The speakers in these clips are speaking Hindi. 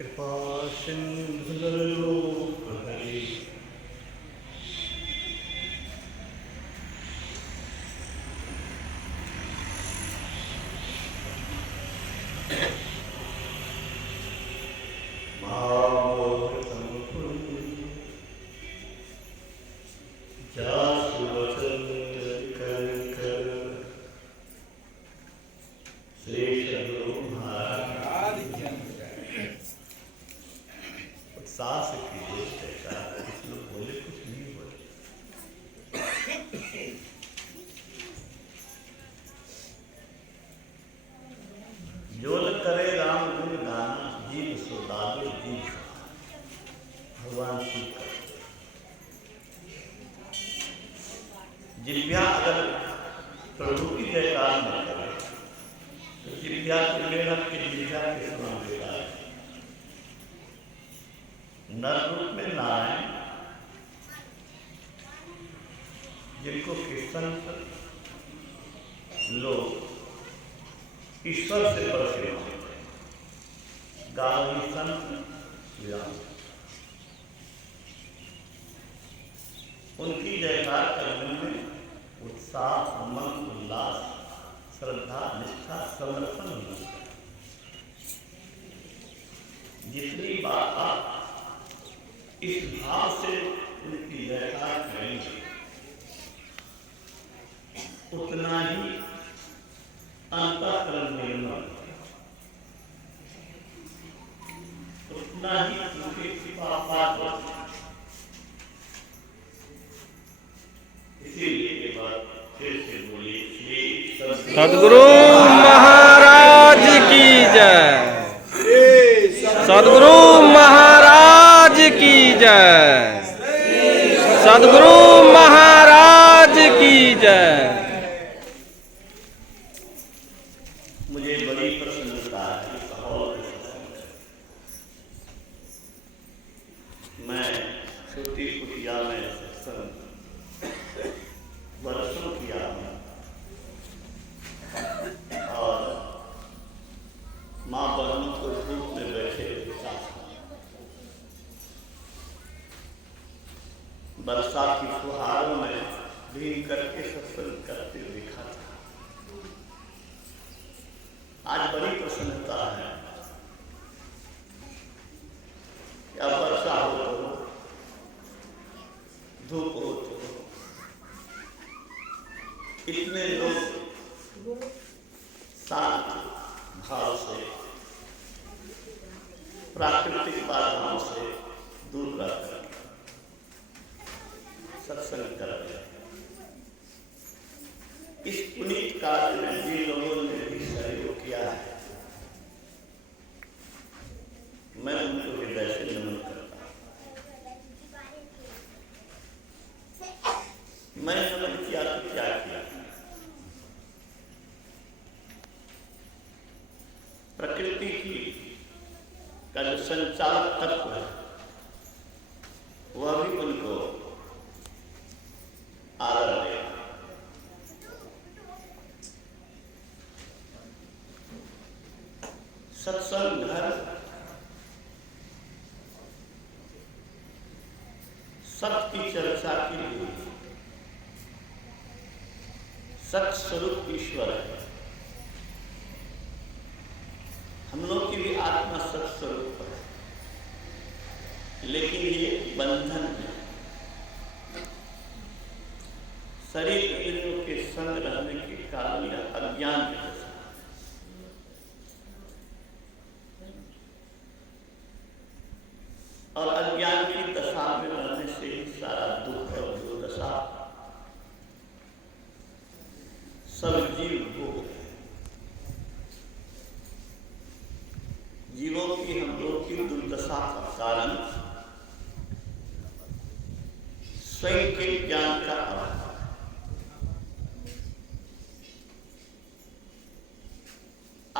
कृपा सिंधुलोकहरे महामोहतम जासु वचन कर कर श्रेष्ठ गुरु महाराज उत्साह से कीजिए ऐसा कुछ लोग बोले कुछ नहीं बोले। जो न करे राम गुण गान जीव सो दावे जीव भगवान शिव का जिव्या अगर प्रभु की जयकार न करे तो जिव्या मेहनत की जिव्या के समान बेकार है। नर रूप में नारायण जिनको कीर्तन लोग ईश्वर से परसे गावनी संत विराम उनकी जयकार करने में उत्साह उमंग उल्लास श्रद्धा निष्ठा समर्पण मिलता है। जितनी बात आप इस भाव से उनकी जयकार करेंगे उतना ही अंतःकरण निर्मल उतना ही उनके कृपा पात्र। इसीलिए के बाद फिर से बोलिए श्री सद्गुरु महाराज की जय। सद्गुरु महाराज की जय। सद्गुरु महाराज की जय। मुझे बड़ी प्रसन्नता है और मैं छोटी कुटिया में सत्संग वर्षों किया और माँ बहनों को धूप में बैठे वर्षा की फुहारों में भीग करके सत्संग करते दिखा था। आज बड़ी प्रसन्नता है। क्या वर्षा हो तो धूप हो तो इतने लोग शांत भाव से प्राकृतिक बाधाओं से दूर रहकर सत्संग कर रहे हैं। इस पुनीत कार्य में जिन लोगों ने भी सहयोग किया है मैं उनको हृदय से नमन करता हूं। मैं नमन किया तो क्या किया। प्रकृति की का जो संचालक तत्व है वह भी उनको आदर देगा। सत्संग घर सत्य की चर्चा के लिए सत्य स्वरूप ईश्वर है। हम लोग की भी आत्मा सत्य स्वरूप है लेकिन ये बंधन है। शरीर इंद्रियों के संग रहने के कारण यह अज्ञान है और अज्ञान की दशा में रहने से ही सारा दुख और दुर्दशा सब जीव भोग है। जीवों की हम लोग की दुर्दशा का कारण स्वयं के ज्ञान का अभाव।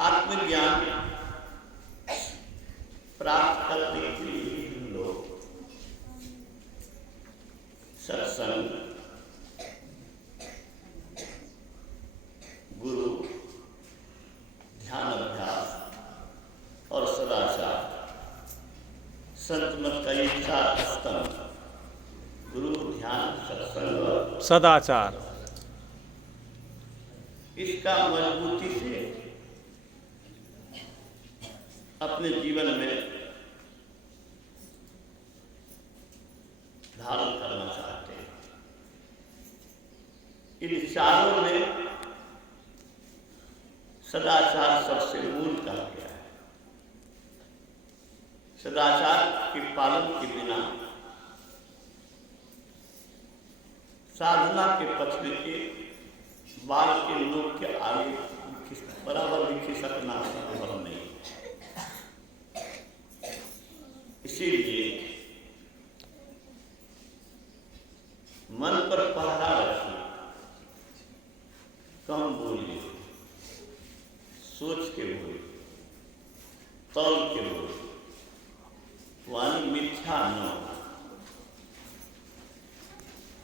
आत्मज्ञान प्राप्त करने के लिए हम लोग सत्संग गुरु ध्यान अभ्यास और सदाचार संत मत का इच्छा स्तंभ, गुरु ध्यान सत्संग सदाचार। इसका मजबूती से अपने जीवन में धारण करना चाहते हैं। इन चारों में सदाचार सबसे मूल कहा गया है। सदाचार के पालन के बिना साधना के पथ में एक बाल के लोग के आगे बराबर भी खिसकना संभव नहीं। इसीलिए मन पर पहरा रखिए, कम बोलिए, सोच के बोलिए, तौल के बोलिए, वाणी मिथ्या न हो।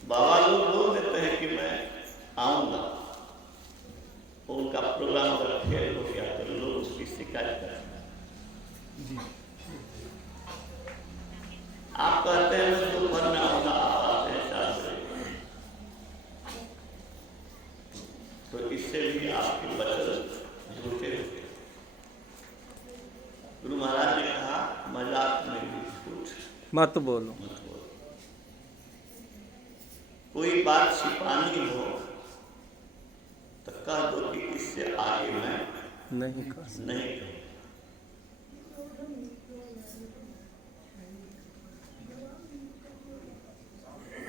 बाबा लोग बोल देते हैं कि मैं आऊंगा, उनका प्रोग्राम अगर फेल हो गया तो लोग उसकी शिकायत करते हैं। आप कहते हैं मैं दोपहर में आऊंगा, आप आते हैं 4 बजे, तो इससे भी आपके वचन झूठे होते। गुरु महाराज ने कहा मजाक में भी झूठ मत बोलो। कोई बात छिपानी हो तो कह दो कि इससे आगे मैं नहीं कहूँ।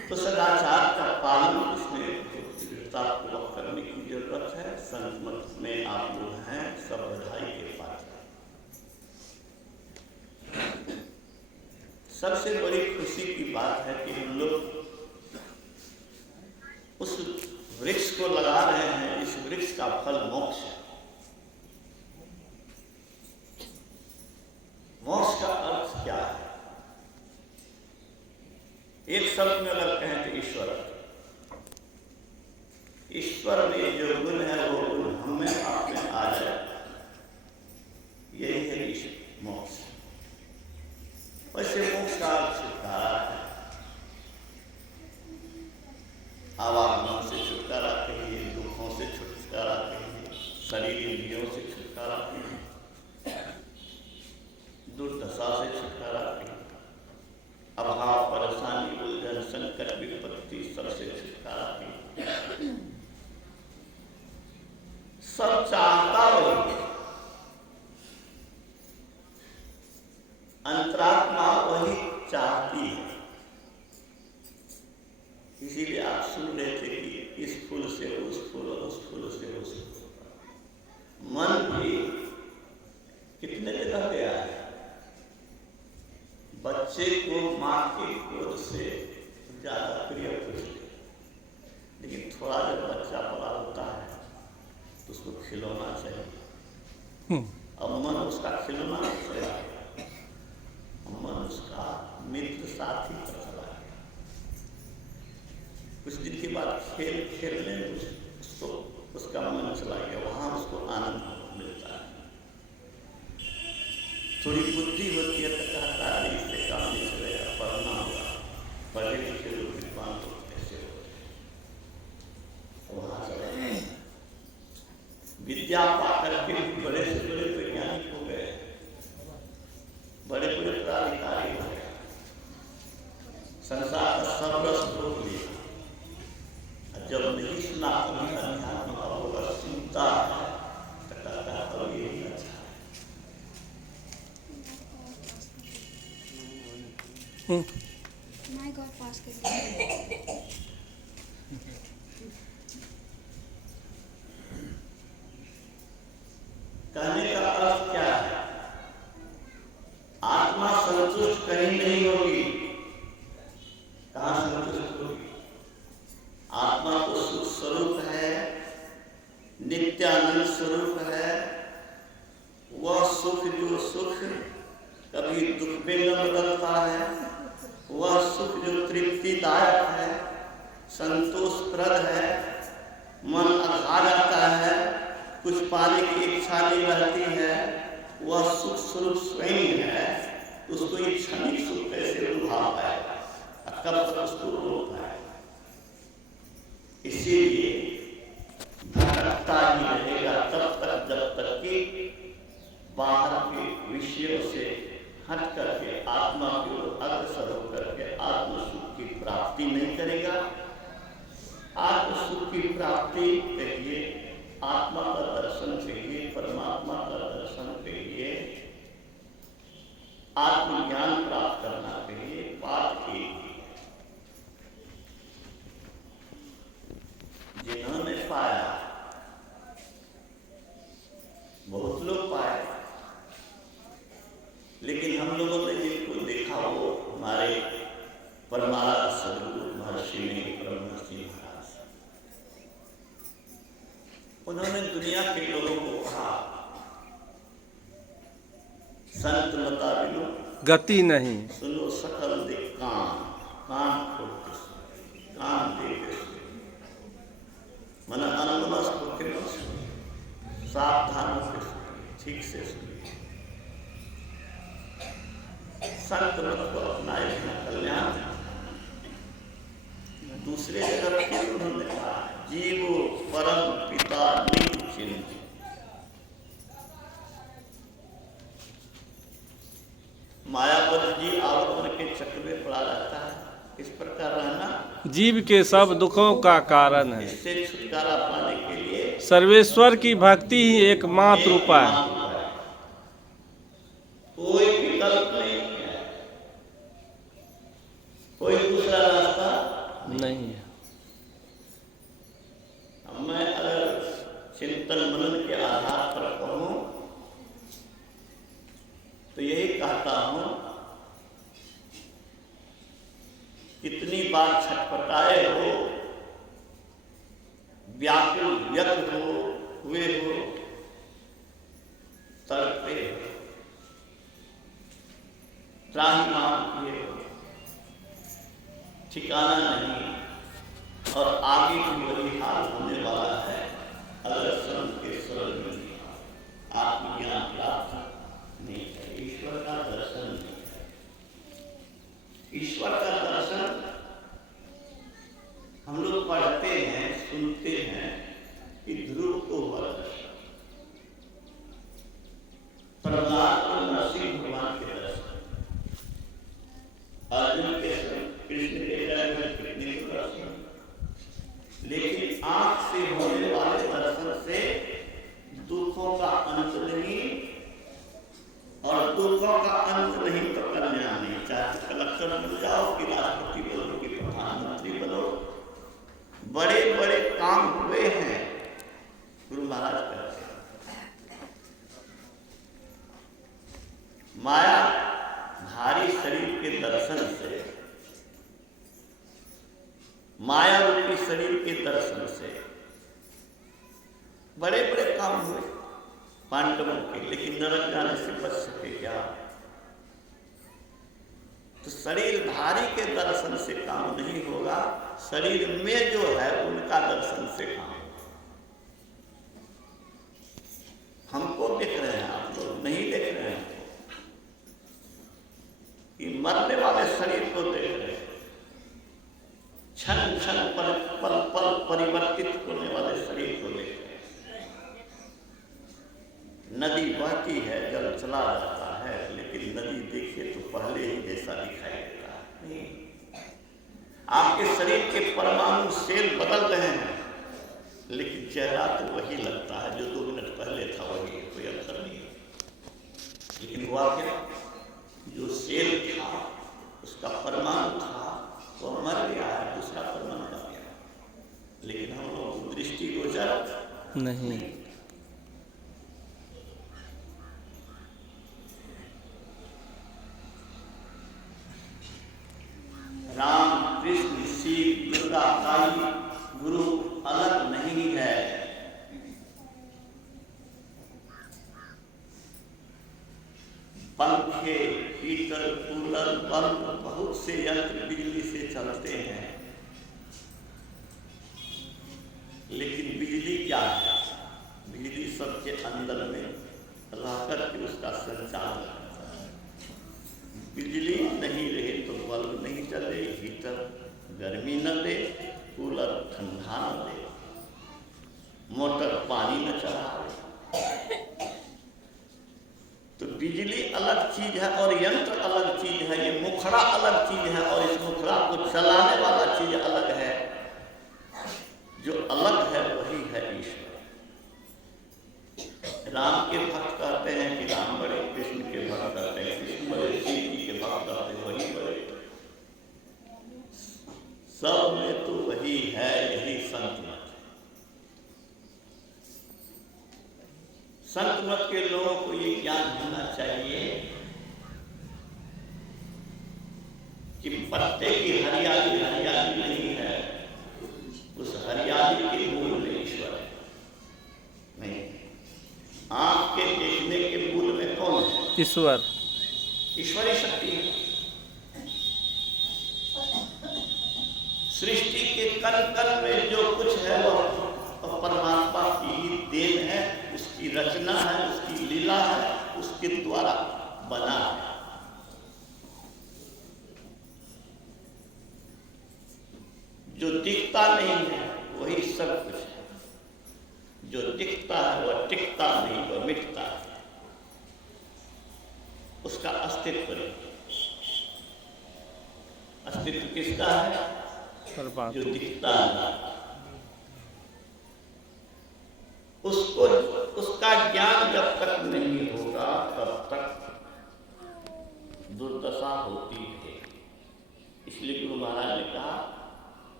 तो सदाचार का पालन इसमें दृढ़तापूर्वक करने की जरूरत है। संत मत में आप लोग हैं, सब बधाई के पात्र। सबसे बड़ी खुशी की बात है कि हम लोग उस वृक्ष को लगा रहे हैं। इस वृक्ष का फल मोक्ष है। मोक्ष का अर्थ क्या है? एक शब्द में अगर कहें तो ईश्वर। ईश्वर में जो गुण है वो गुण हम में आप में आ जाए, यही है ईश्वर मोक्ष। वैसे मोक्ष का अर्थ छुटकारा है। आवागमन से छुटकारा कहिए, दुखों से छुटकारा कहिए, शरीर इंद्रियों से छुटकारा कहिए, दुर्दशा से छुटकारा कहिए, अभाव परेशानी उलझन संकट विपत्ति सबसे छुटकारा कहिए। सब चाहता वही, अंतरात्मा वही चाहती है। इसीलिए आप सुन रहे थे कि इस फूल से उस फूल, उस फूल से उस फूल। मन भी कितने जगह गया है। बच्चे को माँ की गोद से ज्यादा प्रिय कुछ नहीं, लेकिन थोड़ा जब बच्चा बड़ा होता है तो उसको खिलौना चाहिए। अब मन उसका खिलौना चला गया, मन उसका मित्र साथी पर चला गया। कुछ दिन के बाद खेलने में उसको उसका मन चला गया, वहां उसको आनंद मिलता है। थोड़ी बुद्धि होती है तो कहता है इससे काम नहीं चलेगा, पढ़ना होगा, पढ़े लिखे लोग विद्वान लोग कैसे होते हैं, वहां चला। विद्या पाकर के बड़े से बड़े वैज्ञानिक हो गए, बड़े बड़े प्राधिकारी हो गए, संसार का सब रस रोक लिया। जब नहीं सुना कभी अध्यात्म होगा, सुनता है तो कहता है अब यही अच्छा है। My God, pass कर दिया। कहने का अर्थ क्या है? आत्मा संतुष्ट कहीं नहीं होगी। कहाँ संतुष्ट होगी? आत्मा तो सुख स्वरूप है, नित्यानंद स्वरूप है। वह सुख जो सुख कभी दुख में न बदलता है, वह सुख जो तृप्तिदायक है, संतोषप्रद है, मन अघा जाता है, कुछ पाने की इच्छा नहीं रहती है, वह सुख स्वरूप स्वयं है। उसको ये क्षणिक सुख कैसे लुभा पाएगा, कब तक उसको रोक पाएगा। इसीलिए भटकता ही रहेगा तब तक जब तक कि बाहर के विषयों से हट करके आत्मा की ओर अग्रसर होकर के आत्म सुख की प्राप्ति नहीं करेगा। आत्म सुख की प्राप्ति के लिए आत्मा का दर्शन चाहिए, परमात्मा का दर्शन चाहिए, आत्मज्ञान प्राप्त करना चाहिए। बात एक ही है, जिन्होंने पाया, बहुत लोग पाए, लेकिन हम लोगों ने जिनको देखा वो हमारे परमार्थ सदगुरु महर्षि ने ब्रह्मर्षि महाराज। उन्होंने दुनिया के लोगों को कहा, संत मता बिलो गति नहीं, सुनो सकल दे कान, कान खोल के सुनो, कान दे के सुनो, मन अनमनस्क होकर मत सुनो, सावधान होकर सुनो, ठीक से सुनो। संत मत को अपनाए कल्याण। दूसरे जगह फिर उन्होंने कहा, जीवो परम पिता निज चिन्ह। मायापति जी आवर्तन के चक्र में पड़ा रहता है, इस प्रकार रहना जीव के सब दुखों का कारण है। इससे छुटकारा पाने के लिए सर्वेश्वर की भक्ति ही एकमात्र उपाय है। कोई विकल्प नहीं है, कोई दूसरा रास्ता नहीं है। मैं अगर चिंतन मनन के आधार पर कहूं तो यही कहता हूं, कितनी बार छटपटाए हो, व्याकुल व्यक्त हुए हो, तड़पे हो, त्राहिमाम किए हो, ठिकाना नहीं, और आगे भी वही हाल होने वाला है अगर संत के शरण में आत्मज्ञान प्राप्त नहीं है, ईश्वर का दर्शन नहीं है। ईश्वर का दर्शन हम लोग पढ़ते हैं, सुनते हैं कि ध्रुव को हुआ दर्शन, प्रहलाद को नरसिंह भगवान के दर्शन, अर्जुन के कृष्ण के कृष्ण के दर्शन। लेकिन आंख से होने वाले दर्शन से दुखों का अंत नहीं, और दुखों का अंत नहीं तो कल्याण नहीं। चाहे कलेक्टर बन जाओ कि राष्ट्रपति बनो कि प्रधानमंत्री बनो, बड़े बड़े काम हुए हैं, गुरु महाराज कहते हैं। माया धारी शरीर के दर्शन से, माया रूपी शरीर के दर्शन से बड़े बड़े काम हुए पांडवों के, लेकिन नरक जाने से बच सके क्या? तो शरीरधारी के दर्शन से काम नहीं होगा, शरीर में जो है उनका दर्शन से काम होगा। हमको देख रहे हैं, आप लोग नहीं देख रहे हैं कि मरने वाले शरीर को देख रहे हैं, क्षण क्षण पल पल पल परिवर्तित होने वाले शरीर को देख रहे हैं। नदी बहती है, जल चला जाता है, लेकिन नदी देखे तो पहले ही जैसा दिखाई देता है। नहीं, आपके शरीर के परमाणु सेल बदल रहे हैं, लेकिन चेहरा तो वही लगता है जो 2 मिनट पहले था, वही, कोई अंतर नहीं। लेकिन हुआ क्या? जो सेल था, उसका परमाणु था, वो मर गया है, दूसरा परमाणु बन गया, लेकिन हम लोग दृष्टिगोचर नहीं। राम कृष्ण शिव दुर्गा काली गुरु अलग नहीं है। पंखे, हीटर, कूलर, बल्ब, बहुत से यंत्र बिजली से चलते हैं, लेकिन बिजली क्या है? बिजली सबके अंदर में रहकर के उसका संचालन करता है। बिजली नहीं रहे तो बल्ब नहीं चले, हीटर गर्मी न दे, कूलर ठंडा न दे, मोटर पानी न चलावे। तो बिजली अलग चीज है और यंत्र अलग चीज है, ये मुखड़ा अलग चीज है और इस मुखड़ा को चलाने वाला चीज अलग है। जो अलग है वही है ईश्वर। राम के भक्त कहते हैं कि राम बड़े, कृष्ण के भक्त कहते हैं कृष्ण बड़े, शिव जी के भक्त कहते हैं वही बड़े। सब में तो वही है, यही संत मत। संत मत के लोगों को ये ज्ञान होना चाहिए कि पत्ते की हरियाली हरियाली नहीं है, उस हरियाली के मूल में ईश्वर है। नहीं, आंख के देखने के मूल में कौन है? ईश्वर, ईश्वरी शक्ति है। सृष्टि के कण कण में जो कुछ है वह परमात्मा की ही देन है, उसकी रचना है, उसकी लीला है, उसके द्वारा बना है। जो दिखता नहीं है वही सब कुछ है, जो दिखता है वह टिकता नहीं, वह मिटता है, उसका अस्तित्व नहीं। अस्तित्व किसका है? जो दिखता है। उसको, उसका ज्ञान जब तक नहीं होगा तब तक दुर्दशा होती है। इसलिए गुरु महाराज ने कहा,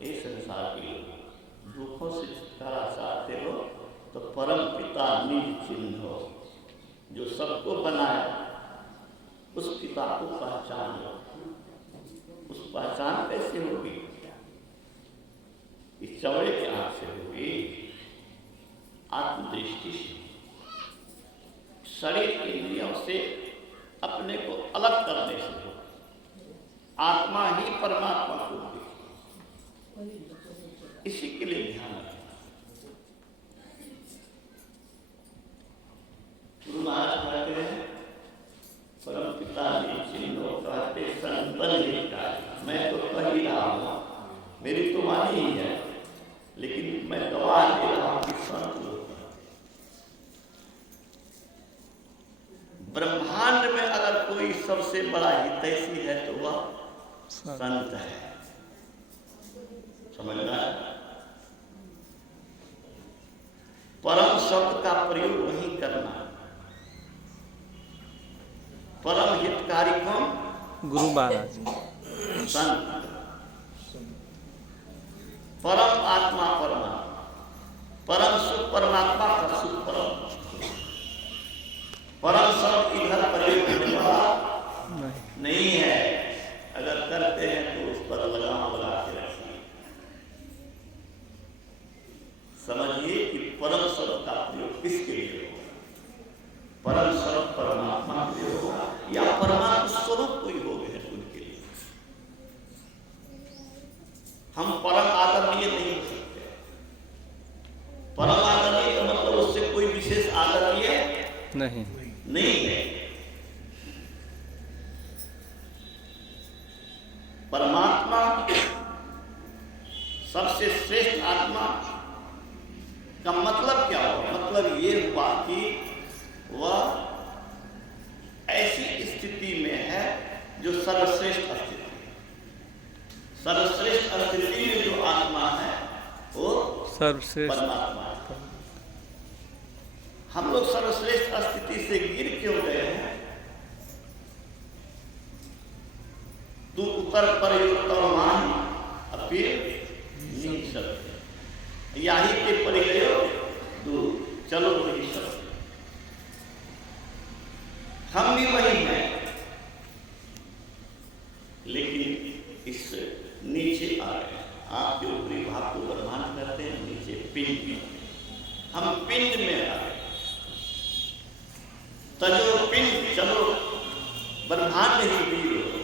हे संसार के लोग, दुखों से छुटकारा चाहते हो तो परम पिता निज चिन्ह हो, जो सबको बनाया उस पिता को पहचान लो। उस पहचान कैसे होगी? इस चौड़े के आंख से होगी, आत्मदृष्टि से, शरीर इंद्रियों से अपने को अलग करने से हो। आत्मा ही परमात्मा को देखे, इसी के लिए ध्यान रखना। गुरु महाराज कहते हैं, परम पिता ने चिन्हों कहते संतन हितकारी। मैं तो कह ही रहा हूं, मेरी तो वाणी ही है, लेकिन मैं गवाह दे रहा हूं कि संत लोग, ब्रह्मांड में अगर कोई सबसे बड़ा हितैषी है तो वह संत है। समझ रहा है? परम शब्द का प्रयोग नहीं करना। परम हितकारी कौन? गुरु महाराज। संत। परम आत्मा परमात्मा, परम सुख परमात्मा का सुख परम। परम शब्द इधर प्रयोग होने वाला नहीं है। अगर करते हैं तो उस पर लगाम लगा के रखिए। समझिए कि परम शब्द का प्रयोग किसके लिए होगा? परम शब्द परमात्मा के लिए होगा या परमात्मा स्वरूप कोई हो गए उनके लिए। हम परम आदरणीय नहीं हो सकते। परम आदरणीय का मतलब उससे कोई विशेष आदरणीय नहीं है। परमात्मा सबसे श्रेष्ठ आत्मा का मतलब क्या हुआ? मतलब ये हुआ कि वह ऐसी स्थिति में है जो सर्वश्रेष्ठ स्थिति। सर्वश्रेष्ठ स्थिति में जो आत्मा है वो सर्वश्रेष्ठ परमात्मा है। हम लोग सर्वश्रेष्ठ स्थिति से गिर क्यों गए हैं? तू उतर पर मान फिर नीच सकते, यही के पर गयो तू चलो वही सकते। हम भी वही हैं, लेकिन इस नीचे आ रहे हैं। आपके ऊपरी भाग को ब्रह्मांड करते हैं, नीचे पिंड में। हम पिंड में आ रहे हैं। तजो पिंड चलो ब्रह्मांड ही वीर हो।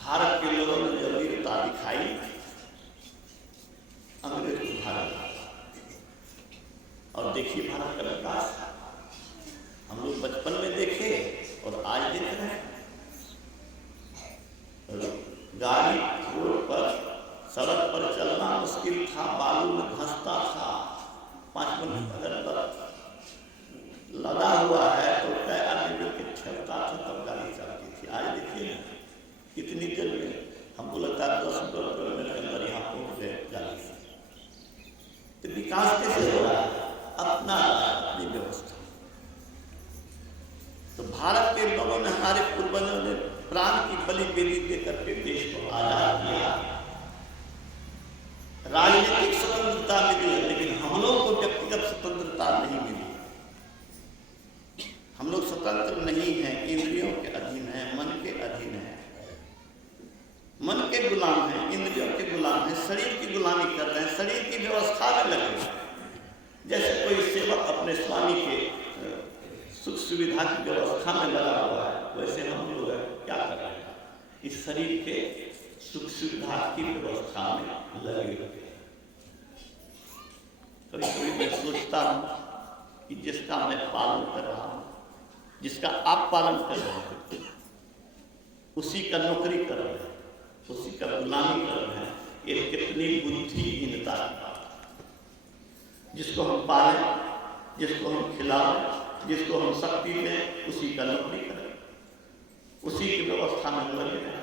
भारत के लोगों ने जो वीरता दिखाई, अंग्रेज को भारत, और देखिए भारत भारत के लोगों ने, हमारे पूर्वजों ने प्राण की बलि बेदी देकर के देश को आजाद किया। राजनीतिक स्वतंत्रता मिली है, लेकिन हम लोग को व्यक्तिगत स्वतंत्रता नहीं मिली। हम लोग स्वतंत्र नहीं हैं, इंद्रियों के अधीन हैं, मन के अधीन हैं, मन के गुलाम हैं, इंद्रियों के गुलाम हैं, शरीर की गुलामी कर रहे हैं, शरीर की व्यवस्था में लगे हैं। जैसे कोई सेवक अपने स्वामी के सुख सुविधा की व्यवस्था में लगा हुआ है, वैसे हम लोग क्या कर रहे हैं, इस शरीर के सुख सुविधा की व्यवस्था में लगे हुए हैं। कभी कभी मैं सोचता हूँ कि जिसका मैं पालन कर रहा हूँ, जिसका आप पालन कर रहे हैं, उसी का नौकरी कर रहे हैं, उसी का गुलामी कर रहे हैं, ये कितनी बुद्धिहीनता की बात है। जिसको हम पालें, जिसको हम खिलाएं, जिसको हम शक्ति दें, उसी का नौकरी करें, उसी की व्यवस्था में लगे हैं।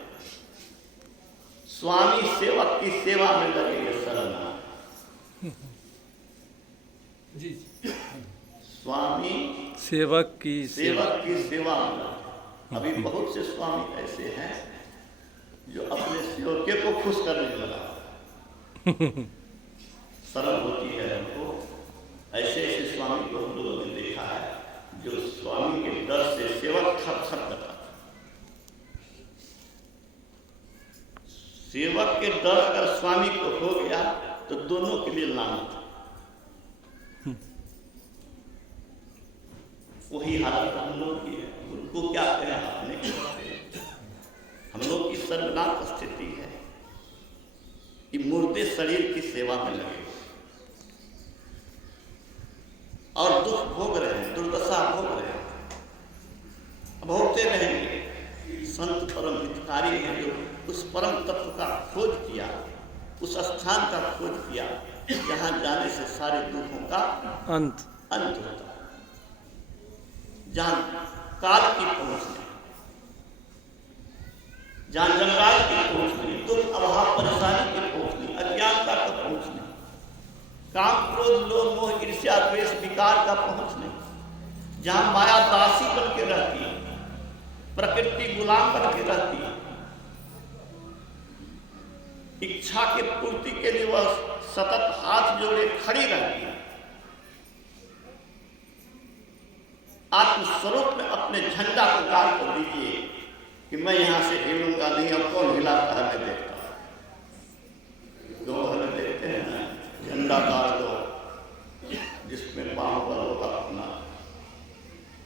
स्वामी सेवक की सेवा में लगे सरना। स्वामी सेवक की सेवा में लगे। अभी बहुत से स्वामी ऐसे हैं जो अपने सेवके को खुश करने लगा। शर्म होती है हमको। ऐसे ऐसे स्वामी को हम लोगों ने देखा है जो स्वामी के डर से सेवक थर थर करता। सेवक के डर अगर स्वामी को हो गया तो दोनों के लिए लानत। वही हालत हम लोग की है। उनको क्या कहें, अपने हम लोग की सर्वनाश स्थिति है कि मुर्दे शरीर की सेवा में लगे और दुख भोग रहे हैं, दुर्दशा भोग रहे हैं, भोगते रहेंगे। संत परम हितकारी हैं जो उस परम तत्व का खोज किया, उस स्थान का खोज किया जहाँ जाने से सारे दुखों का अंत होता है, जहाँ काल की पहुँच नहीं, जहाँ जंगाल की पहुँच नहीं, दुख अभाव परेशानी की पहुँच नहीं, अज्ञानता का पहुँच नहीं, काम क्रोध लोभ मोह ईर्ष्या द्वेष विकार का पहुँच नहीं, जहाँ माया दासी बन के रहती है, प्रकृति गुलाम बन के रहती है, इच्छा के पूर्ति के लिए वह सतत हाथ जोड़े खड़ी रहती है। आत्मस्वरूप में अपने झंडा को गाड़ कर दीजिए कि मैं यहां से हिलूंगा नहीं। अब कौन हिलाता है मैं देखता हूं। दोहरे देखते हैं ना, झंडा गाड़ दो जिसमें पांव का लोहा अपना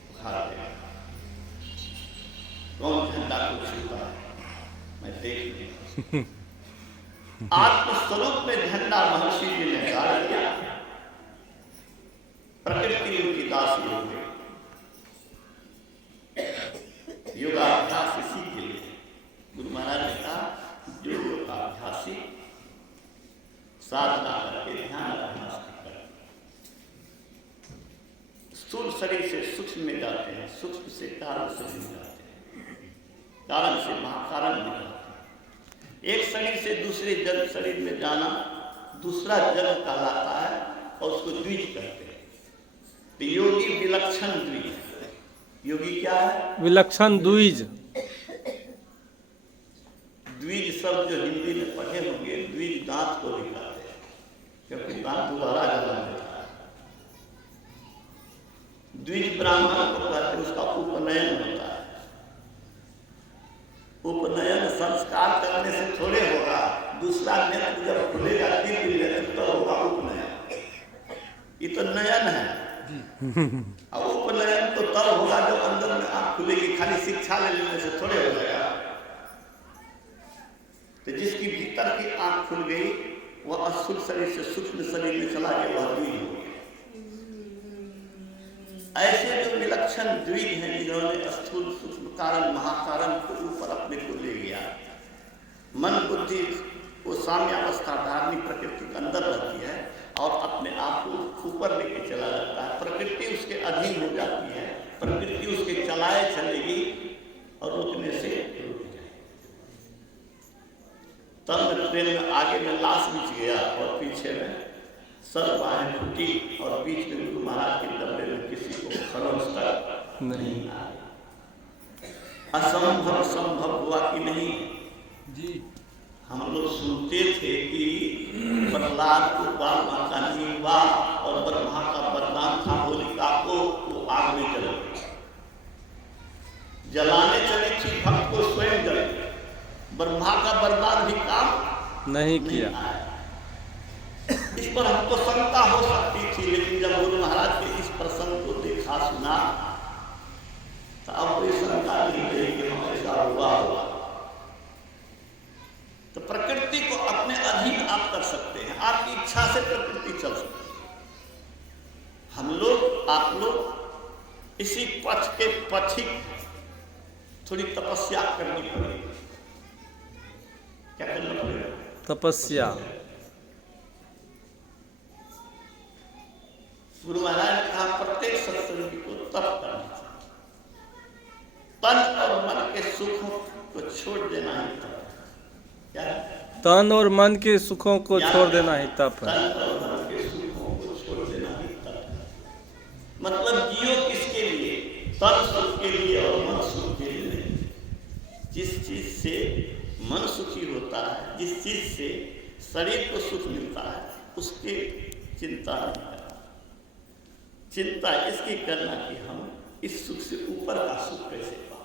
उखाड़ देगा। कौन झंडा को छूता है मैं देख नहीं। आत्मस्वरूप में झंडा महर्षि जी ने गाड़ दिया, प्रकृति उनकी दासी हो गई। योगाभ्यास इसी के लिए गुरु महाराज ने कहा, जो योगाभ्यासी साधना करके ध्यान अभ्यास कर स्थूल शरीर से सूक्ष्म में जाते हैं, सूक्ष्म से कारण शरीर में जाते हैं, कारण से महाकारण में जाते हैं। एक शरीर से दूसरे जल शरीर में जाना दूसरा जल कहलाता है और उसको द्विज कहते हैं। तो योगी विलक्षण द्विज। योगी क्या है? विलक्षण द्विज। द्विज शब्द जो हिंदी में पढ़े होंगे, द्विज दांत को दिखाते हैं क्योंकि दांत दोबारा जला देता है। द्विज ब्राह्मण को कहते हैं, उसका उपनयन होता है। उपनयन संस्कार करने से थोड़े होगा, दूसरा नेत्र जब खुलेगा तीन नेत्र तो होगा उपनयन। ये तो नयन है। अब उपनयन तो तब होगा जब अंदर में आंख खुलेगी। खाली शिक्षा लेने से थोड़े हो जाएगा। तो जिसकी भीतर की आंख खुल गई वह स्थूल शरीर से सूक्ष्म शरीर में चला गया, वह द्विज हो गया। ऐसे जो विलक्षण द्विज हैं जिन्होंने स्थूल सूक्ष्म कारण महाकारण को ऊपर अपने को ले गया, मन बुद्धि वो साम्यावस्था धार्मिक प्रकृति के अंदर रहती है और अपने आप को ऊपर लेके चला जाता है। प्रकृति उसके अधीन हो जाती है, प्रकृति उसके चलाए चलेगी और रुकने से रुक जाएगी। तब ट्रेन में आगे में लाश बिछ गया और पीछे में सर बाहें फूटी और बीच में गुरु महाराज के डब्बे में किसी को खरोंच तक नहीं आया। असंभव संभव हुआ कि नहीं? जी। हम लोग सुनते थे कि प्रहलाद को बाल माता नहीं हुआ और ब्रह्मा का वरदान था होलिका को वो आग में जल गई। जलाने चली थी भक्त को स्वयं जल गई। ब्रह्मा का वरदान भी काम नहीं किया। इस पर हमको शंका हो सकती थी, लेकिन जब गुरु महाराज के इस प्रसंग को देखा सुना तो अब कोई शंका नहीं रही कि हमेशा हुआ होगा। तो प्रकृति को अपने अधीन आप कर सकते हैं, आपकी इच्छा से प्रकृति चल सकती है। हम लोग आप लोग इसी पथ के पथिक थोड़ी तपस्या करनी पड़ेगी। क्या करना पड़ेगा? तपस्या। गुरु महाराज ने कहा प्रत्येक सत्संगी को तप करना चाहिए। तन और मन के सुखों को छोड़ देना ही तप है। क्या? तन और मन के सुखों को छोड़ देना ही तप है। तन और मन के सुखों को छोड़ देना ही तप है। मतलब जियो किसके लिए? तन सुख के लिए और मन सुख के लिए नहीं। जिस चीज से मन सुखी होता है, जिस चीज से शरीर को सुख मिलता है, उसकी चिंता नहीं करना। चिंता इसकी करना कि हम इस सुख से ऊपर का सुख कैसे पाएं।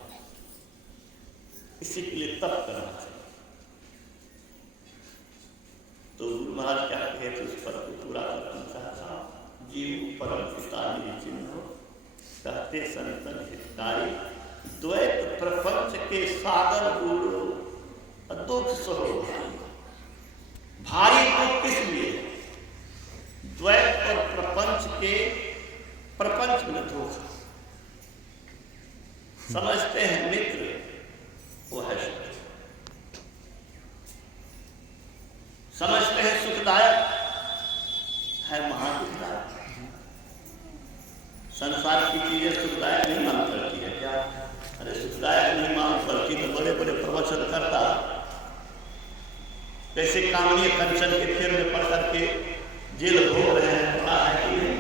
इसी के लिए तप करना चाहिए। तो गुरु महाराज क्या कहे थे उस पर पूरा करना चाहता। जीव परम पिता चिन्ह कहते सनातन हितकारी, द्वैत प्रपंच के सागर गुरु दुख सहो भारी दुख किस लिए? द्वैत और प्रपंच के प्रपंच में धोखा। समझते हैं मित्र, वो है शत्रु। समझते हैं सुखदायक, है महादुखदायक। संसार की चीजें सुखदायक नहीं मालूम करती है क्या? अरे सुखदायक नहीं मालूम करती तो बड़े बड़े प्रवचन करता, कैसे कामनीय कंचन के फेर में पड़ करके जेल हो रहे हैं, पता है कि नहीं?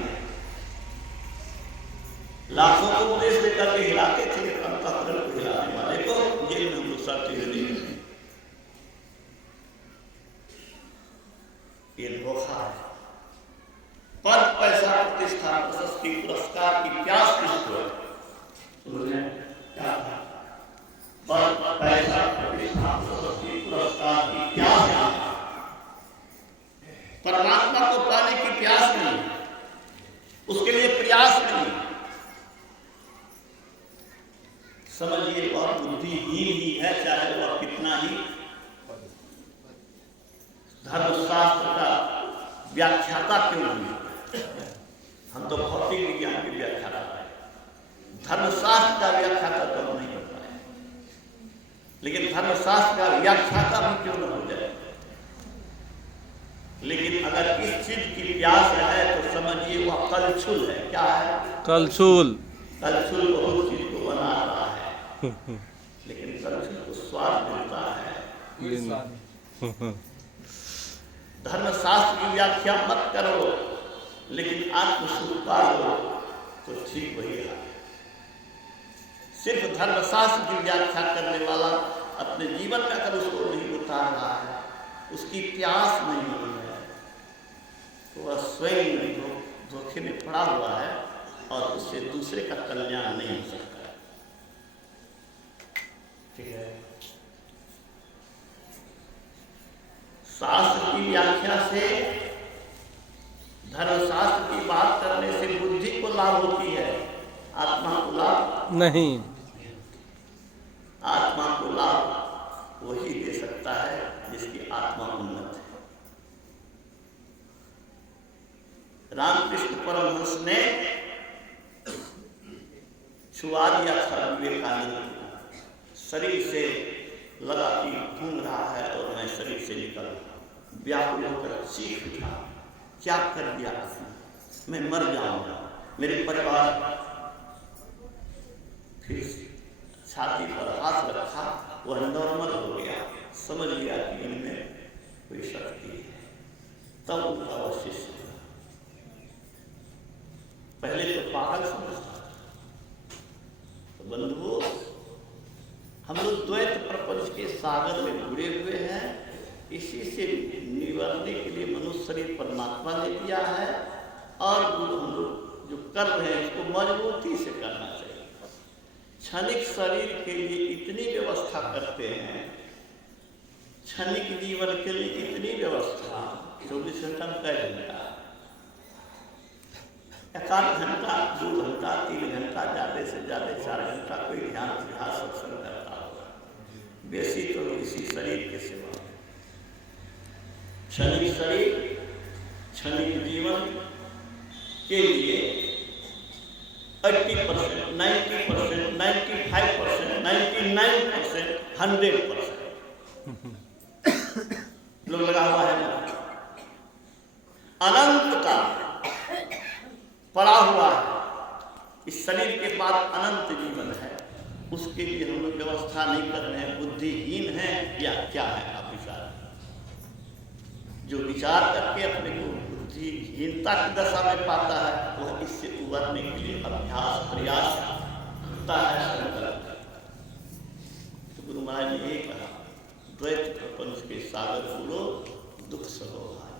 लाखों को उपदेश देकर के हिलाते थे, अंतःकरण को हिलाने वाले को जेल में हम लोग साथी हुए नहीं। ये धोखा है। पद, पैसा, प्रतिष्ठा, प्रशस्ति, पुरस्कार की प्यास किसको है? क्या था? पद, पैसा, प्रतिष्ठा, प्रशस्ति, पुरस्कार की प्यास है। परमात्मा को पाने की प्यास नहीं, उसके लिए प्रयास नहीं। समझिए वह बुद्धिहीन ही है, चाहे वह कितना ही धर्मशास्त्र का व्याख्याता क्यों नहीं। हम तो भौतिक विज्ञान की व्याख्याता है, धर्मशास्त्र का व्याख्याता तो हम नहीं कर पाए। लेकिन धर्मशास्त्र का व्याख्याता भी क्यों न हो जाए। लेकिन अगर इस चीज की प्यास है तो समझिए वह कलछुल है। क्या है? कलछुल। कलछुल बहुत चीज को बना रहा है, लेकिन कलछुल को स्वाद मिलता है। धर्मशास्त्र की व्याख्या मत करो, लेकिन आत्मसुख पा लो तो ठीक वही है। सिर्फ धर्मशास्त्र की व्याख्या करने वाला अपने जीवन में अगर उसको नहीं उतार रहा है, उसकी प्यास नहीं हो रही है, तो वह स्वयं धोखे में पड़ा हुआ है और उससे दूसरे का कल्याण नहीं हो सकता। ठीक है? शास्त्र की व्याख्या से, धर्मशास्त्र की बात करने से बुद्धि को लाभ होती है, आत्मा को लाभ नहीं। आत्मा को लाभ वही दे सकता है जिसकी आत्मा उन्नत है। रामकृष्ण परमहंस ने छुआ दिया था विवेकानंद को। शरीर से लगा कि घूम रहा है और मैं शरीर से निकल व्याकुल होकर चीख उठा, क्या कर दिया आपने? मैं मर जाऊंगा। मेरे परिवार फिर छाती पर हाथ रखा, वह नॉर्मल हो गया, समझ लिया कि इनमें कोई शक्ति है। तब उनका वह शिष्य हुआ। पहले तो पागल समझता था। तो बंधुओं, सागर में जुड़े हुए हैं। इसी से निवरने के लिए मनुष्य शरीर परमात्मा ने दिया है, और हम लोग जो कर रहे हैं इसको मजबूती से करना चाहिए। क्षणिक शरीर के लिए इतनी व्यवस्था करते हैं, क्षणिक जीवन के लिए इतनी व्यवस्था, 24 घंटा में कई घंटा, 1 घंटा 2 घंटा 3 घंटा, ज़्यादा से ज़्यादा 4 घंटा कोई ध्यान अभ्यास सत्संग करता होगा, बेसी तो इसी शरीर के सेवा। क्षणिक शरीर, क्षणिक जीवन के लिए 80%, 90%, 95%, 99%, 100% लोग लगा हुआ है ना। अनंत का पड़ा हुआ है, इस शरीर के बाद अनंत जीवन है, उसके लिए हम लोग व्यवस्था नहीं कर रहे हैं। बुद्धिहीन है या क्या है? आप विचार, जो विचार करके अपने को बुद्धिहीनता की दशा में पाता है, वह इससे उबरने के लिए अभ्यास प्रयास करता है। तो गुरु महाराज ने यही कहा, द्वैत प्रपंच के सागर पूरो दुख सहो भाई।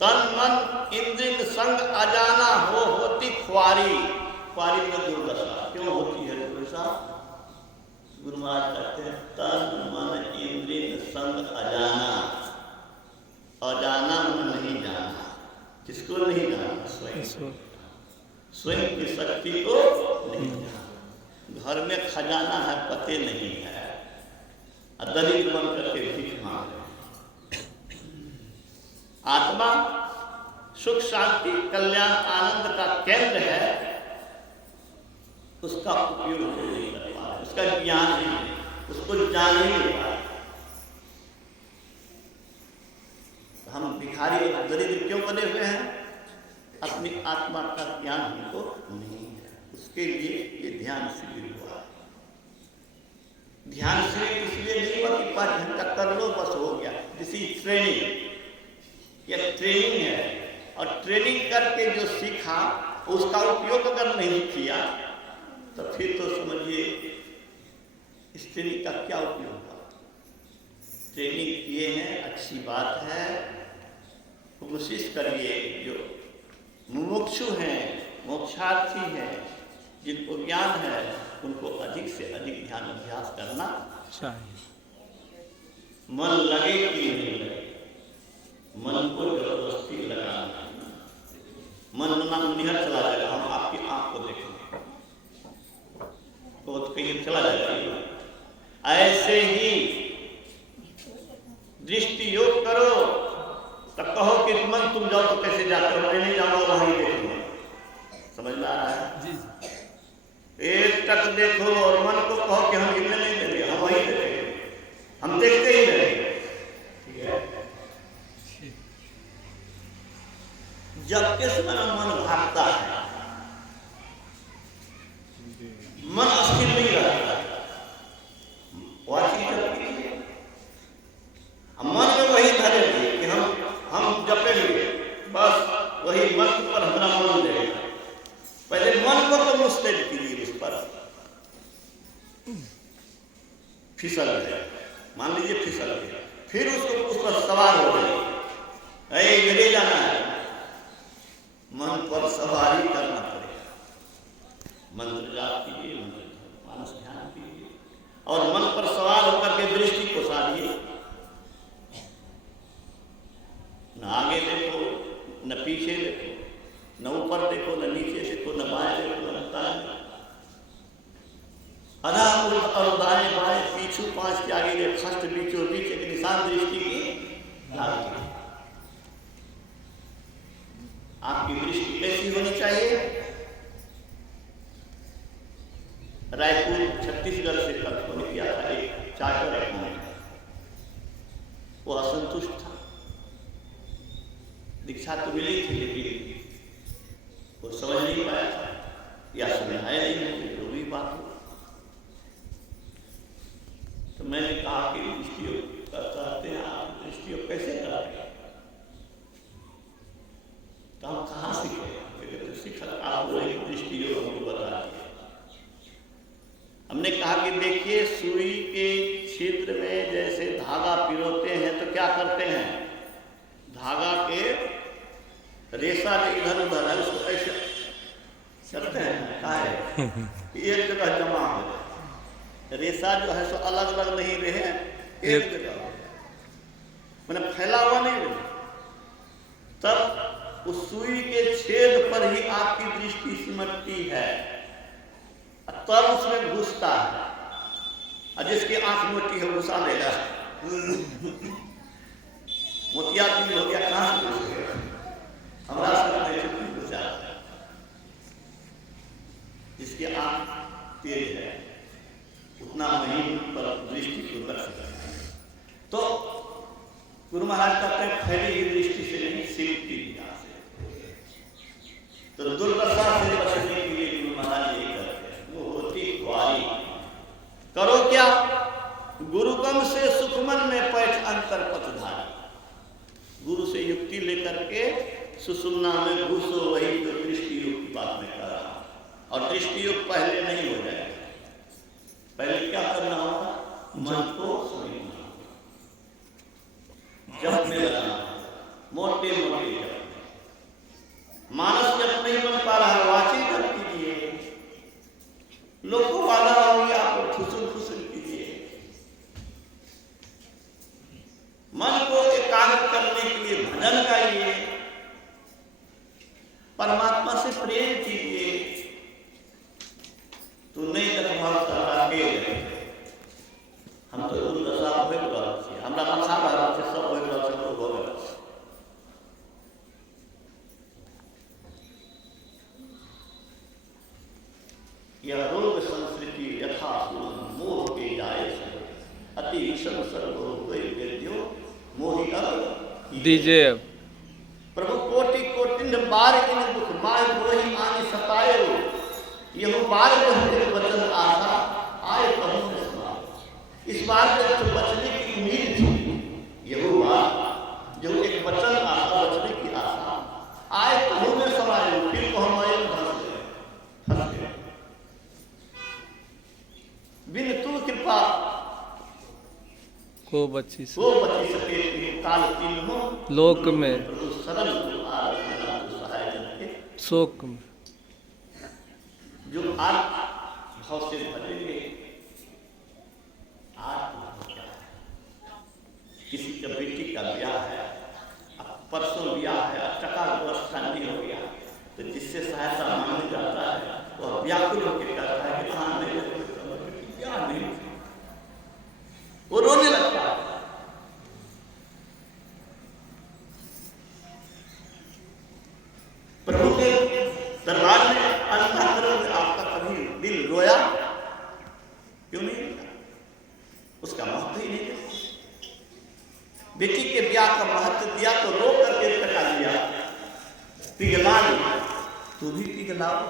तन मन इंद्रिय संग अजाना होती ख्वारी। ख्वारी में दुर्दशा क्यों होती है? दुर्दशा गुरु महाराज कहते हैं, तन मन इंद्रिय संग अजाना। अजाना मन नहीं जाना। किसको नहीं जाना? स्वयं। स्वयं की शक्ति को नहीं जाना। घर में खजाना है, पते नहीं है, दरिद्र बन करके भीख मांग रहे। आत्मा सुख शांति कल्याण आनंद का केंद्र है, उसका उपयोग नहीं कर पा रहे, उसका ज्ञान नहीं है, उसको जान ही नहीं पा रहे। हम भिखारी और दरिद्र क्यों बने हुए हैं? अपनी आत्मा का ज्ञान हमको नहीं है। उसके लिए ये ध्यान शिविर हुआ है। ध्यान शिविर इसलिए नहीं हुआ कि 5 घंटा कर लो बस हो गया। This is training. यह ट्रेनिंग है, और ट्रेनिंग करके जो सीखा उसका उपयोग अगर नहीं किया तो फिर तो समझिए इस ट्रेनिंग का क्या उपयोग था। ट्रेनिंग किए हैं, अच्छी बात है, कोशिश करिए। जो मुमुक्षु हैं, मोक्षार्थी हैं, जिनको ज्ञान है, उनको अधिक से अधिक ध्यान अभ्यास करना चाहिए। मन लगे कि नहीं लगे, मन को जबरदस्ती लगाना। मन निहर चला जाएगा, हम आपकी आंख को देखेंगे तो कहीं चला जाएगा। ऐसे ही दृष्टि योग करो, तब कहो कि मन तुम जाओ तो कैसे जाते हो? मैं नहीं जाऊंगा, वहीं देखूंगा। समझ में आ रहा है? जी। एक टक देखो और मन को कहो कि हम हिलने नहीं देंगे, हम वहीं देखेंगे, हम देखते ही रहेंगे। ठीक है? जब किस मन भागता है, मन अस्थिर नहीं रहता, मन में वही धरेंगे कि हम जपेंगे, बस वही मंत्र पर हमारा मन देगा। पहले मन को तो मुस्तैद कीजिए, उस पर फिसल गए, मान लीजिए फिसल गए, फिर उसको उस पर सवार हो गए, ले जाना है, मन पर सवारी करना पड़ेगा। मंत्र जाप कीजिए, मानस ध्यान कीजिए, और मन पर सवार होकर के दृष्टि को साधिए। न आगे देखो, न पीछे देखो, न ऊपर देखो, न नीचे देखो, न बाएं देखो, न दाएं। अधा उल्ट और दाएं बाएं, पीछू 5 के आगे देखो, खष्ट बीचों बीच एक निशान दृष्टि की लागू। आपकी दृष्टि कैसी होनी चाहिए? रायपुर छत्तीसगढ़ से कल फोन किया था एक चार्टर अकाउंट, वो असंतुष्ट था। दीक्षा तो मिली थी लेकिन वो समझ नहीं पाया था या समझाया नहीं, जो भी बात हो। तो मैंने कहा कि दृष्टि करते हैं आप, दृष्टि कैसे करते हैं? तो हम कहाँ सीखे? तो सीखा आप वही दृष्टि योग हमको बता दिया। हमने कहा कि देखिए सुई के छिद्र में जैसे धागा पिरोते हैं तो क्या करते हैं, धागा के रेशा इधर उधर है उसको ऐसे करते हैं, क्या है एक जगह जमा हो जाए, रेशा जो है सो अलग अलग नहीं रहे, एक जगह मैंने फैला हुआ नहीं रहे, तब उस सुई के छेद पर ही आपकी दृष्टि सिमटती है, तब उसमें घुसता है। और जिसकी आंख मोटी है घुसा देगा, मोतिया भी हो गया, कहां से घुसेगा, हमारा सब घुसा। जिसकी आंख तेज है उतना महीन पर दृष्टि को कर सकता है। तो गुरु महाराज कहते हैं फैली हुई दृष्टि से नहीं, सिमटती विद्या से। तो दुर्दशा से बचने के लिए गुरु महाराज यही करते हैं, वो होती कुआरी। करो क्या, गुरुगम से सुखमन में पैठ अंतर पथधारी। गुरु से युक्ति लेकर के सुषुम्ना में घुसो, वही तो दृष्टि योग की बात में कर रहा। और दृष्टि योग पहले नहीं हो जाएगा, पहले क्या करना होगा, मन को समझना, जपने लगना, मोटे मोटे जप। मानस जप नहीं बन पा रहा, वाचिक जप कीजिए, लोगों वाला हो गया आप फुसुल फुसुल कीजिए। मन को एकाग्र करने के लिए भजन गाइए, परमात्मा से प्रेम कीजिए। तो नहीं भाव करना के हम तो दुर्दशा हो गए, हमरा मखा रहा से सब हो गए, सब हो गए। यह रोग संस्कृति यथा मोह के जाए अति विषम सर्वो वैद्यो मोहि अब दीजिए। प्रभु कोटि कोटिन बार इन दुख माय मोहि आनि सताए, यह बार में वचन आशा आए प्रभु ने सुना। इस बार में तो बचने की उम्मीद थी, यह बार जो एक वचन आशा, बचने की आशा आए प्रभु ने समाये, फिर को हम आए हंस गए। बिन तू कृपा को बची सके काल तीनों लोक में प्रभु सरल सहाय के शोक में। जो आज भाव से भरेंगे, आज किसी का बेटी का ब्याह है, परसों ब्याह है, टका व्यवस्था नहीं हो गया, तो जिससे सहायता मांगा जाता है वह व्याकुल होकर कहता है कि कहाँ नहीं, ब्याह नहीं, वो रोने लगता है। प्रभु के दरबार में अंतःकरण में आपका कभी दिल रोया क्यों नहीं? उसका महत्व ही नहीं दिया। बेटी के ब्याह का महत्व दिया तो रो करके टका दिया, पिघला दिया, तू भी पिघलाओ।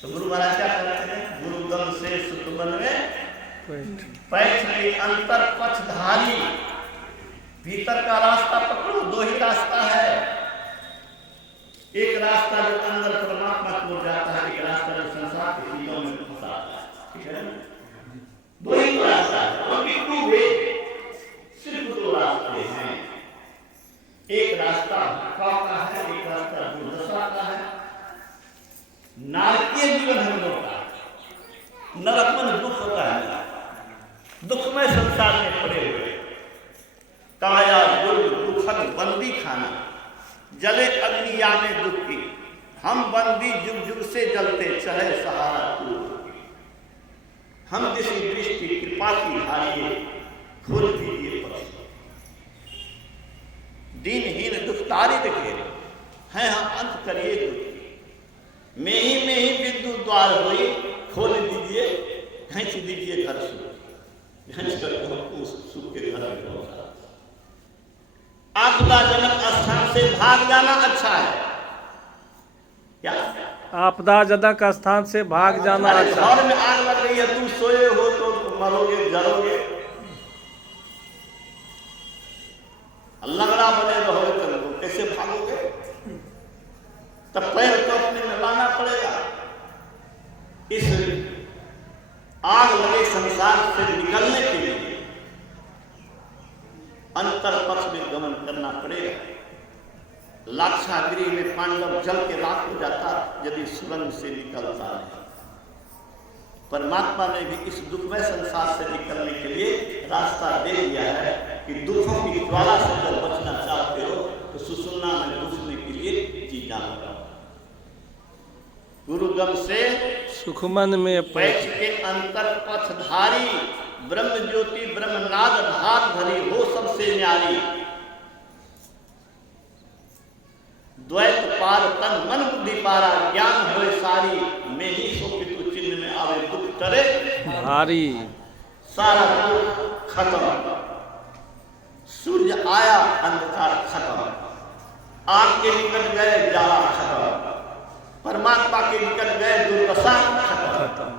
तो गुरु महाराज क्या करते हैं, गुरुगम से सुखमन में पैठ के अंतर पथधारी। भीतर का रास्ता पकड़ो, दो ही रास्ता है, एक रास्ता जो अंदर परमात्मा की ओर जाता है, एक रास्ता जो संसार के चीजों में फंसा है, ठीक है ना? दो ही रास्ता है, ओनली टू वे, सिर्फ दो रास्ते हैं। एक रास्ता भटकाव का है, एक रास्ता दुर्दशा का है। नारकीय जीवन हम लोग का, नरक में दुख होता है, दुखमय संसार में पड़े हुए, काया दुर्ग दुखन बंदी खाना, जले अग्नि यामे दुख की, हम बंदी जुग जुग से जलते चाहे सहारा तू। हम किसी दृष्टि कृपा की हारिए खोल दीजिए पर, दीनहीन दुखतारी दिखे हैं हम अंत करिए दुख, में ही बिंदु द्वार हुई, खोल दीजिए, घंच दीजिए घर सुख, घंच कर सुख के घर में पहुंचा। आपदाजनक स्थान से भाग जाना अच्छा है, क्या? आपदाजनक स्थान से भाग जाना अच्छा। घर में आग लग रही है, तुम सोए हो तो मरोगे, जलोगे, लंगड़ा बने रहोगे तो कैसे भागोगे? तब पैर तो अपने में लाना पड़ेगा। इस आग लगे संसार से निकलने के लिए अंतर पक्ष में गमन करना पड़ेगा। लाक्षागृह में पांडव जल के राख हो जाता यदि सुरंग से निकलता नहीं। परमात्मा ने भी इस दुखमय संसार से निकलने के लिए रास्ता दे दिया है कि दुखों की ज्वाला से जब बचना चाहते हो तो सुसुम्ना में घुसने के लिए जी जान करो। गुरुगम से सुखमन में पैठ के अंतर पथधारी, ब्रह्म ज्योति ब्रह्मनाद भात धरी हो सबसे न्यारी। द्वैत पार तन मन बुद्धि पारा, ज्ञान होए सारी, मैं ही सो पितु चिन्ह में आवे दुख टरे भारी। सारा दुख खत्म, सूर्य आया अंधकार खत्म, आग के निकट गए जाला खत्म, परमात्मा के निकट गए दुर्दशा खत्म।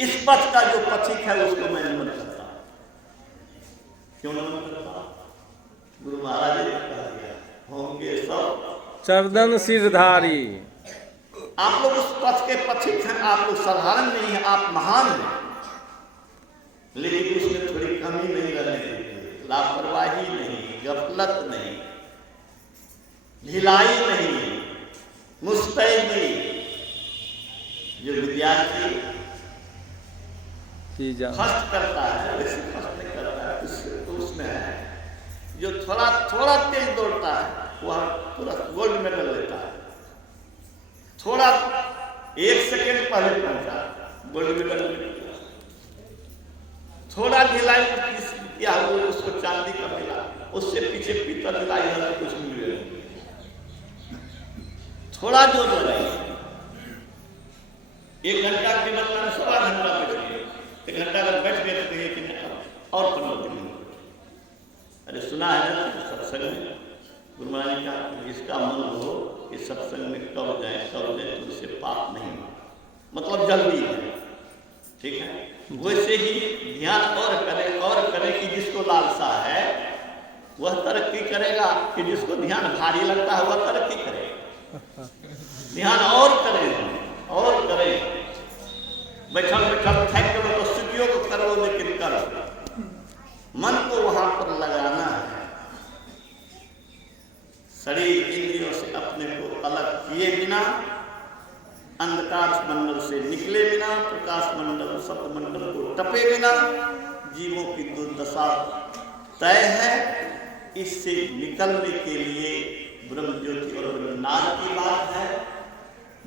इस पथ का जो पथिक है उसको मैं नमन करता। क्यों नमन करता? गुरु महाराज ने कहा दिया होंगे सब चर्दन सिरधारी। आप लोग उस पथ के पथिक हैं, आप लोग साधारण नहीं है, आप महान हैं, लेकिन उसमें थोड़ी कमी नहीं रहने देते, लापरवाही नहीं, गफलत नहीं, ढिलाई नहीं, मुस्तैदी। जो विद्यार्थी फर्स्ट करता है वैसे फर्स्ट नहीं करता है, उसमें है। जो थोड़ा तेज दौड़ता है वह पूरा गोल्ड मेडल लेता है, थोड़ा 1 सेकेंड पहले पहुंचा गोल्ड मेडल, थोड़ा ढिलाई किया वो उसको चांदी का मिला, उससे पीछे पीतल मिला, इधर कुछ नहीं मिलेगा। थोड़ा जोर लगाइए, 1 घंटा के बदला में 1.25 घंटा बैठिए, 1 घंटा अगर बैठ गए तो कहिए कि और 15 दिन। अरे सुना है ना सत्संग में गुरु महाराज का, जिसका मन हो कि सत्संग में कब जाए तो उससे पाप नहीं, मतलब जल्दी है, ठीक है। वैसे ही ध्यान और करें कि जिसको लालसा है वह तरक्की करेगा, कि जिसको ध्यान भारी लगता है वह तरक्की करेगा। ध्यान और करें, बैठल थक करो तो स्थितियों को करो, लेकिन करो, मन को वहां पर लगाना है। शरीर इंद्रियों से अपने को अलग किए बिना, अंधकार मंडल से निकले बिना, प्रकाश मंडल सप्त मंडल को टपे बिना जीवों की दुर्दशा तय है। इससे निकलने के लिए ब्रह्म ज्योति और ब्रह्मनाद की बात है।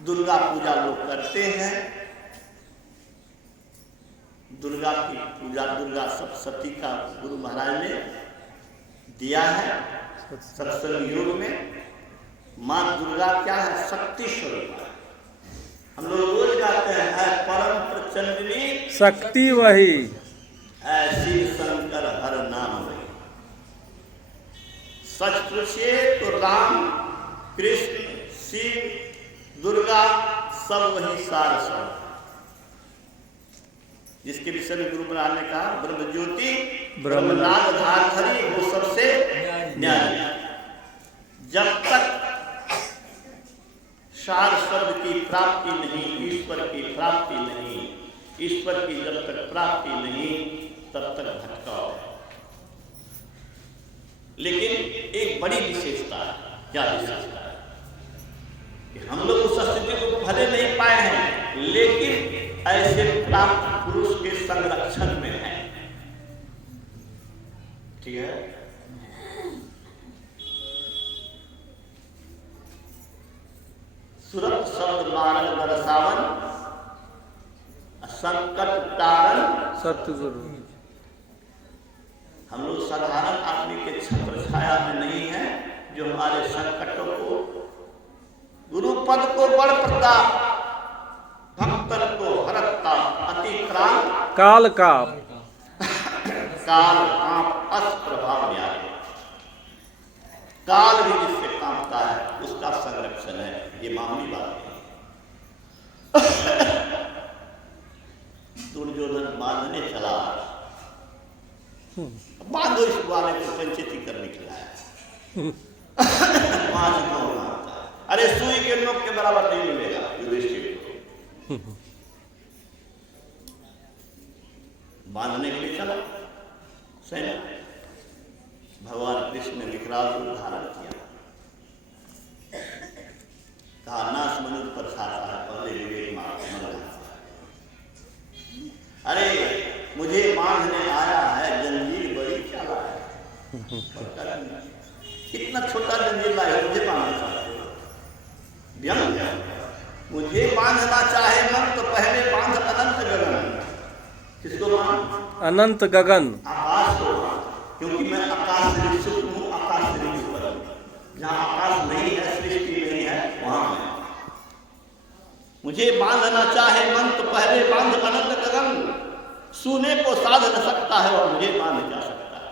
दुर्गा पूजा लोग करते हैं, दुर्गा की पूजा, दुर्गा सप्तशती का गुरु महाराज ने दिया है सत्संग युग में। मां दुर्गा क्या है? शक्ति स्वरूप। हम लोग रोज गाते हैं है परम प्रचंडनी शक्ति वही, ऐसी शंकर हर नाम वही। सच पूछिए तो राम, कृष्ण, शिव, दुर्गा सब वही सार सब, जिसके विषय में गुरु महाराज ने कहा ब्रह्म ज्योति ब्रह्मनाद धारधरी वो सबसे न्यारी। जब तक सार शब्द की प्राप्ति नहीं, ईश्वर की प्राप्ति नहीं, ईश्वर की जब तक प्राप्ति नहीं तब तक भटकाव है। लेकिन एक बड़ी विशेषता है। क्या विशेषता है? कि हम लोग उस स्थिति को भले नहीं पाए हैं, लेकिन ऐसे प्राप्त पुरुष के संरक्षण में है, ठीक है। सुरत शब्द मारन बरसावन, संकट तारण सतगुरु। हम लोग साधारण आदमी के छत्र छाया में नहीं है, जो हमारे संकटों को, गुरु पद को बड़ प्रताप, भक्तन को हरता अतिक्रांत, काल का अस प्रभाव न्याय। काल भी जिससे कांपता है उसका संरक्षण है, ये मामूली बात है। दुर्योधन बांधने चला, बांधो इस वाले को संचित कर निकला है। 5 गाँव मारता है, अरे सुई के नोक के बराबर नहीं मिलेगा युधिष्ठिर को। बांधने के लिए चला सेना, भगवान कृष्ण ने विकराल रूप धारण किया, कहा नाश मनुष्य पर खाता है, पहले विवेक मर रहा। अरे मुझे बांधने आया है, जंजीर बड़ी चला है, इतना छोटा जंजीर लाए मुझे बांधना चाहते हो? व्यंग, मुझे बांधना चाहे मन तो पहले बांध अनंत गगन। किसको बांध? अनंत गगन, आकाश को, क्योंकि मैं आकाश से विशुद्ध हूँ, आकाश से ऊपर हूँ। जहाँ आकाश नहीं है, सृष्टि नहीं है, वहां मैं। मुझे बांधना चाहे मन तो पहले बांध अनंत गगन। सूने को साध न सकता है और मुझे बांध क्या सकता है?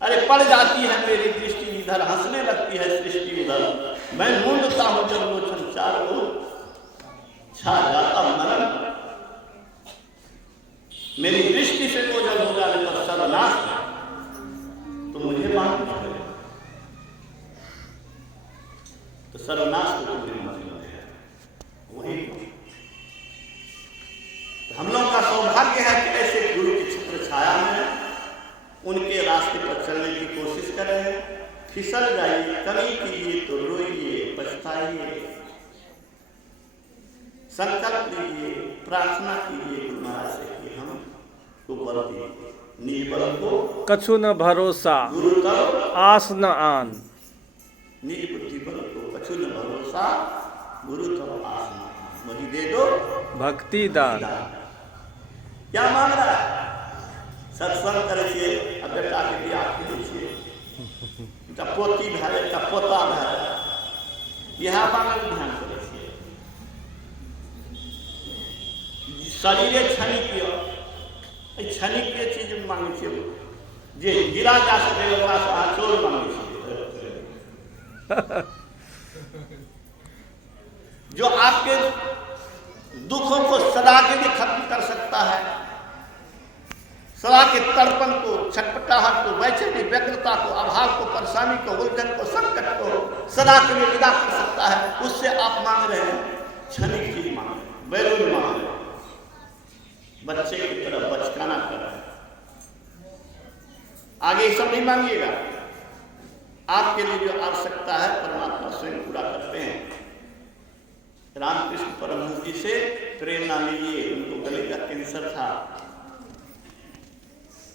अरे पड़ जाती है मेरी दृष्टि इधर, हंसने लगती है सृष्टि उधर। मैं मूंदता हूं जब लोचन चार ओर, छा जाता मरण। मेरी दृष्टि से ओझल हो जाने पर सर्वनाश, तो मुझे बांध तो सर्वनाश को तुम्हें मतलब है वही। हम लोग का सौभाग्य है कि ऐसे गुरु की छत्र छाया में उनके रास्ते पर चलने की कोशिश करें। फिसल जाइए, कमी कीजिए तो रोइए, पछताइए, संकल्प लीजिए, प्रार्थना कीजिए गुरु महाराज से कि हम को बल दिए, निज बल को कछु न भरोसा, गुरु करो आस न आन। निज बुद्धि बल को कछु न भरोसा, गुरु करो आस न आन। मुझे दे दो भक्ति दान। क्या मांग रहा है? सत्संग करे छे, अब बेटा के बियाह करे छे, एकटा पोती भए, एकटा पोता भए, यह मांगल ध्यान करे छे। शरीरे क्षणिक क्षणिक के चीज मांगे छे, जे गिरा जा सके ओकरा से अहाँ चोर मांगे छे। जो आपके दुखों को सदा के लिए खत्म कर सकता है, सदा के तड़पन को, छटपटाहट को, बेचैनी, व्यग्रता को, अभाव को, परेशानी को, उलझन को, संकट को सदा के लिए विदा कर सकता है, उससे आप मांग रहे हैं क्षणिक चीज मांग रहे हैं, बैलून मांग रहे हैं, बच्चे की तरह बचकाना कर रहे हैं। आगे ये सब नहीं मांगिएगा। आपके लिए जो आवश्यकता है परमात्मा स्वयं पूरा करते हैं। रामकृष्ण परमहंस जी से प्रेरणा लीजिए। उनको गले का कैंसर था,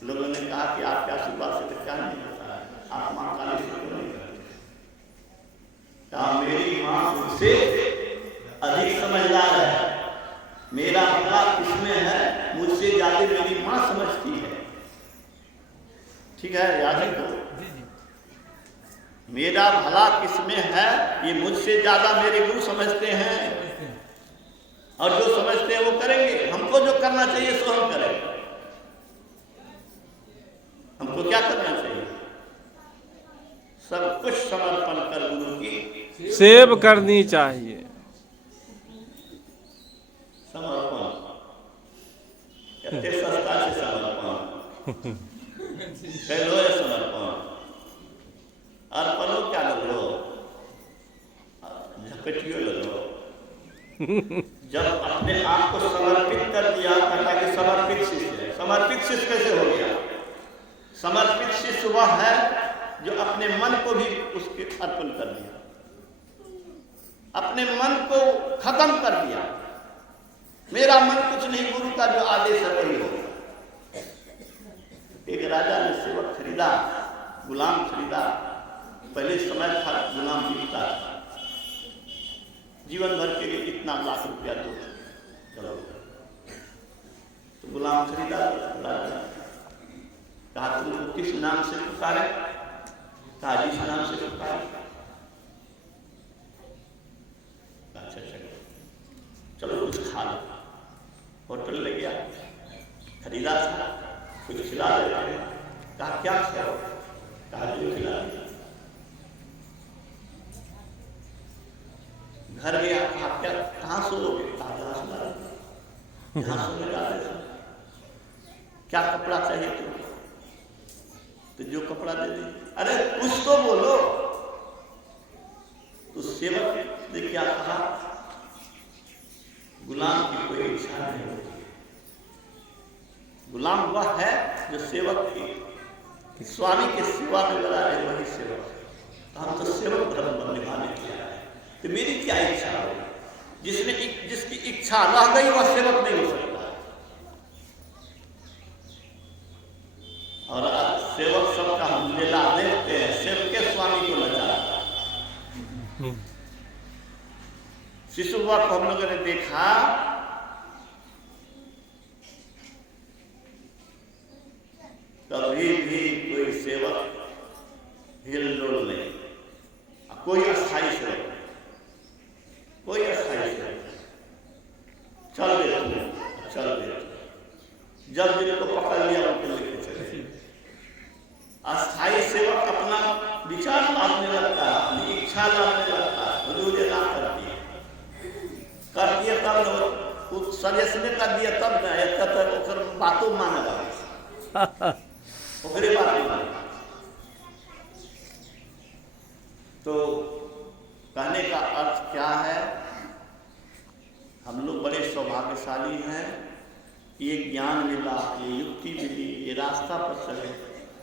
लोगों ने कहा कि आपके आशीर्वाद से तो क्या नहीं होता है, आप मां काली से क्यों नहीं करते? कहा मेरी मां मुझसे अधिक समझदार है, मेरा भला किसमें है, मुझसे ज्यादा मेरी मां समझती है। ठीक है, याद रखो, मेरा भला किसमें है, ये मुझसे ज्यादा मेरे गुरु समझते हैं, और जो समझते हैं वो करेंगे। हमको जो करना चाहिए सो हम करेंगे। हमको क्या करना चाहिए? सब कुछ समर्पण कर गुरु की सेव करनी चाहिए। समर्पण कितने सस्ता से समर्पण कह लो है समर्पण। अर्पणों क्या लो, झपटियो लो। जब अपने आप को समर्पित कर दिया, कहता कि समर्पित शिष्य है। समर्पित शिष्य कैसे हो गया? समर्पित शिष्य वह है जो अपने मन को भी उसके अर्पण कर दिया, अपने मन को खत्म कर दिया। मेरा मन कुछ नहीं, गुरु का जो आदेश है वही होगा। एक राजा ने सेवक खरीदा, गुलाम खरीदा। पहले समय था गुलाम बिकता था, जीवन भर के लिए इतना लाख रुपया दो, चलो। तो गुलाम खरीदा राजा। कहा तुमको किस नाम से पुकारे? कहा जिस नाम से पुकारे। अच्छा चलो कुछ खा लो। होटल ले गया, खरीदा था, कुछ खिला देते हैं। कहा क्या खाओ? कहा जो खिला दिया। घर गया, कहा क्या कहाँ सोओगे? कहा जहाँ सुला जहाँ सोने डाले। क्या कपड़ा चाहिए तुमको? तो जो कपड़ा दे दे। अरे कुछ तो बोलो। तो स्वामी के सेवा में लगा रहे वही सेवक। तो हम तो सेवक धर्म निभाने के लिए आए। तो मेरी क्या इच्छा हो, जिसकी इच्छा रह गई वह सेवक नहीं हो सकता। और आज सेवक सबका हम लीला देखते हैं, सेवक के स्वामी को नचाता। शिशु को हम लोगों ने देखा, कभी भी कोई सेवक हिलडोल नहीं, कोई अस्थायी सेवक, कोई अस्थायी सेवक चल देते जब जिनको पकड़ लिया उनको लेके चले। अस्थायी सेवक अपना विचार लादने लगता है, अपनी इच्छा लादने लगता है, हुजूर ये ना करती है तब सजेशन का दिया तब न बातों माने लगे ओकरे बात माने। तो कहने का अर्थ क्या है, हम लोग बड़े सौभाग्यशाली हैं, ये ज्ञान मिला, ये युक्ति मिली, ये रास्ता पर चले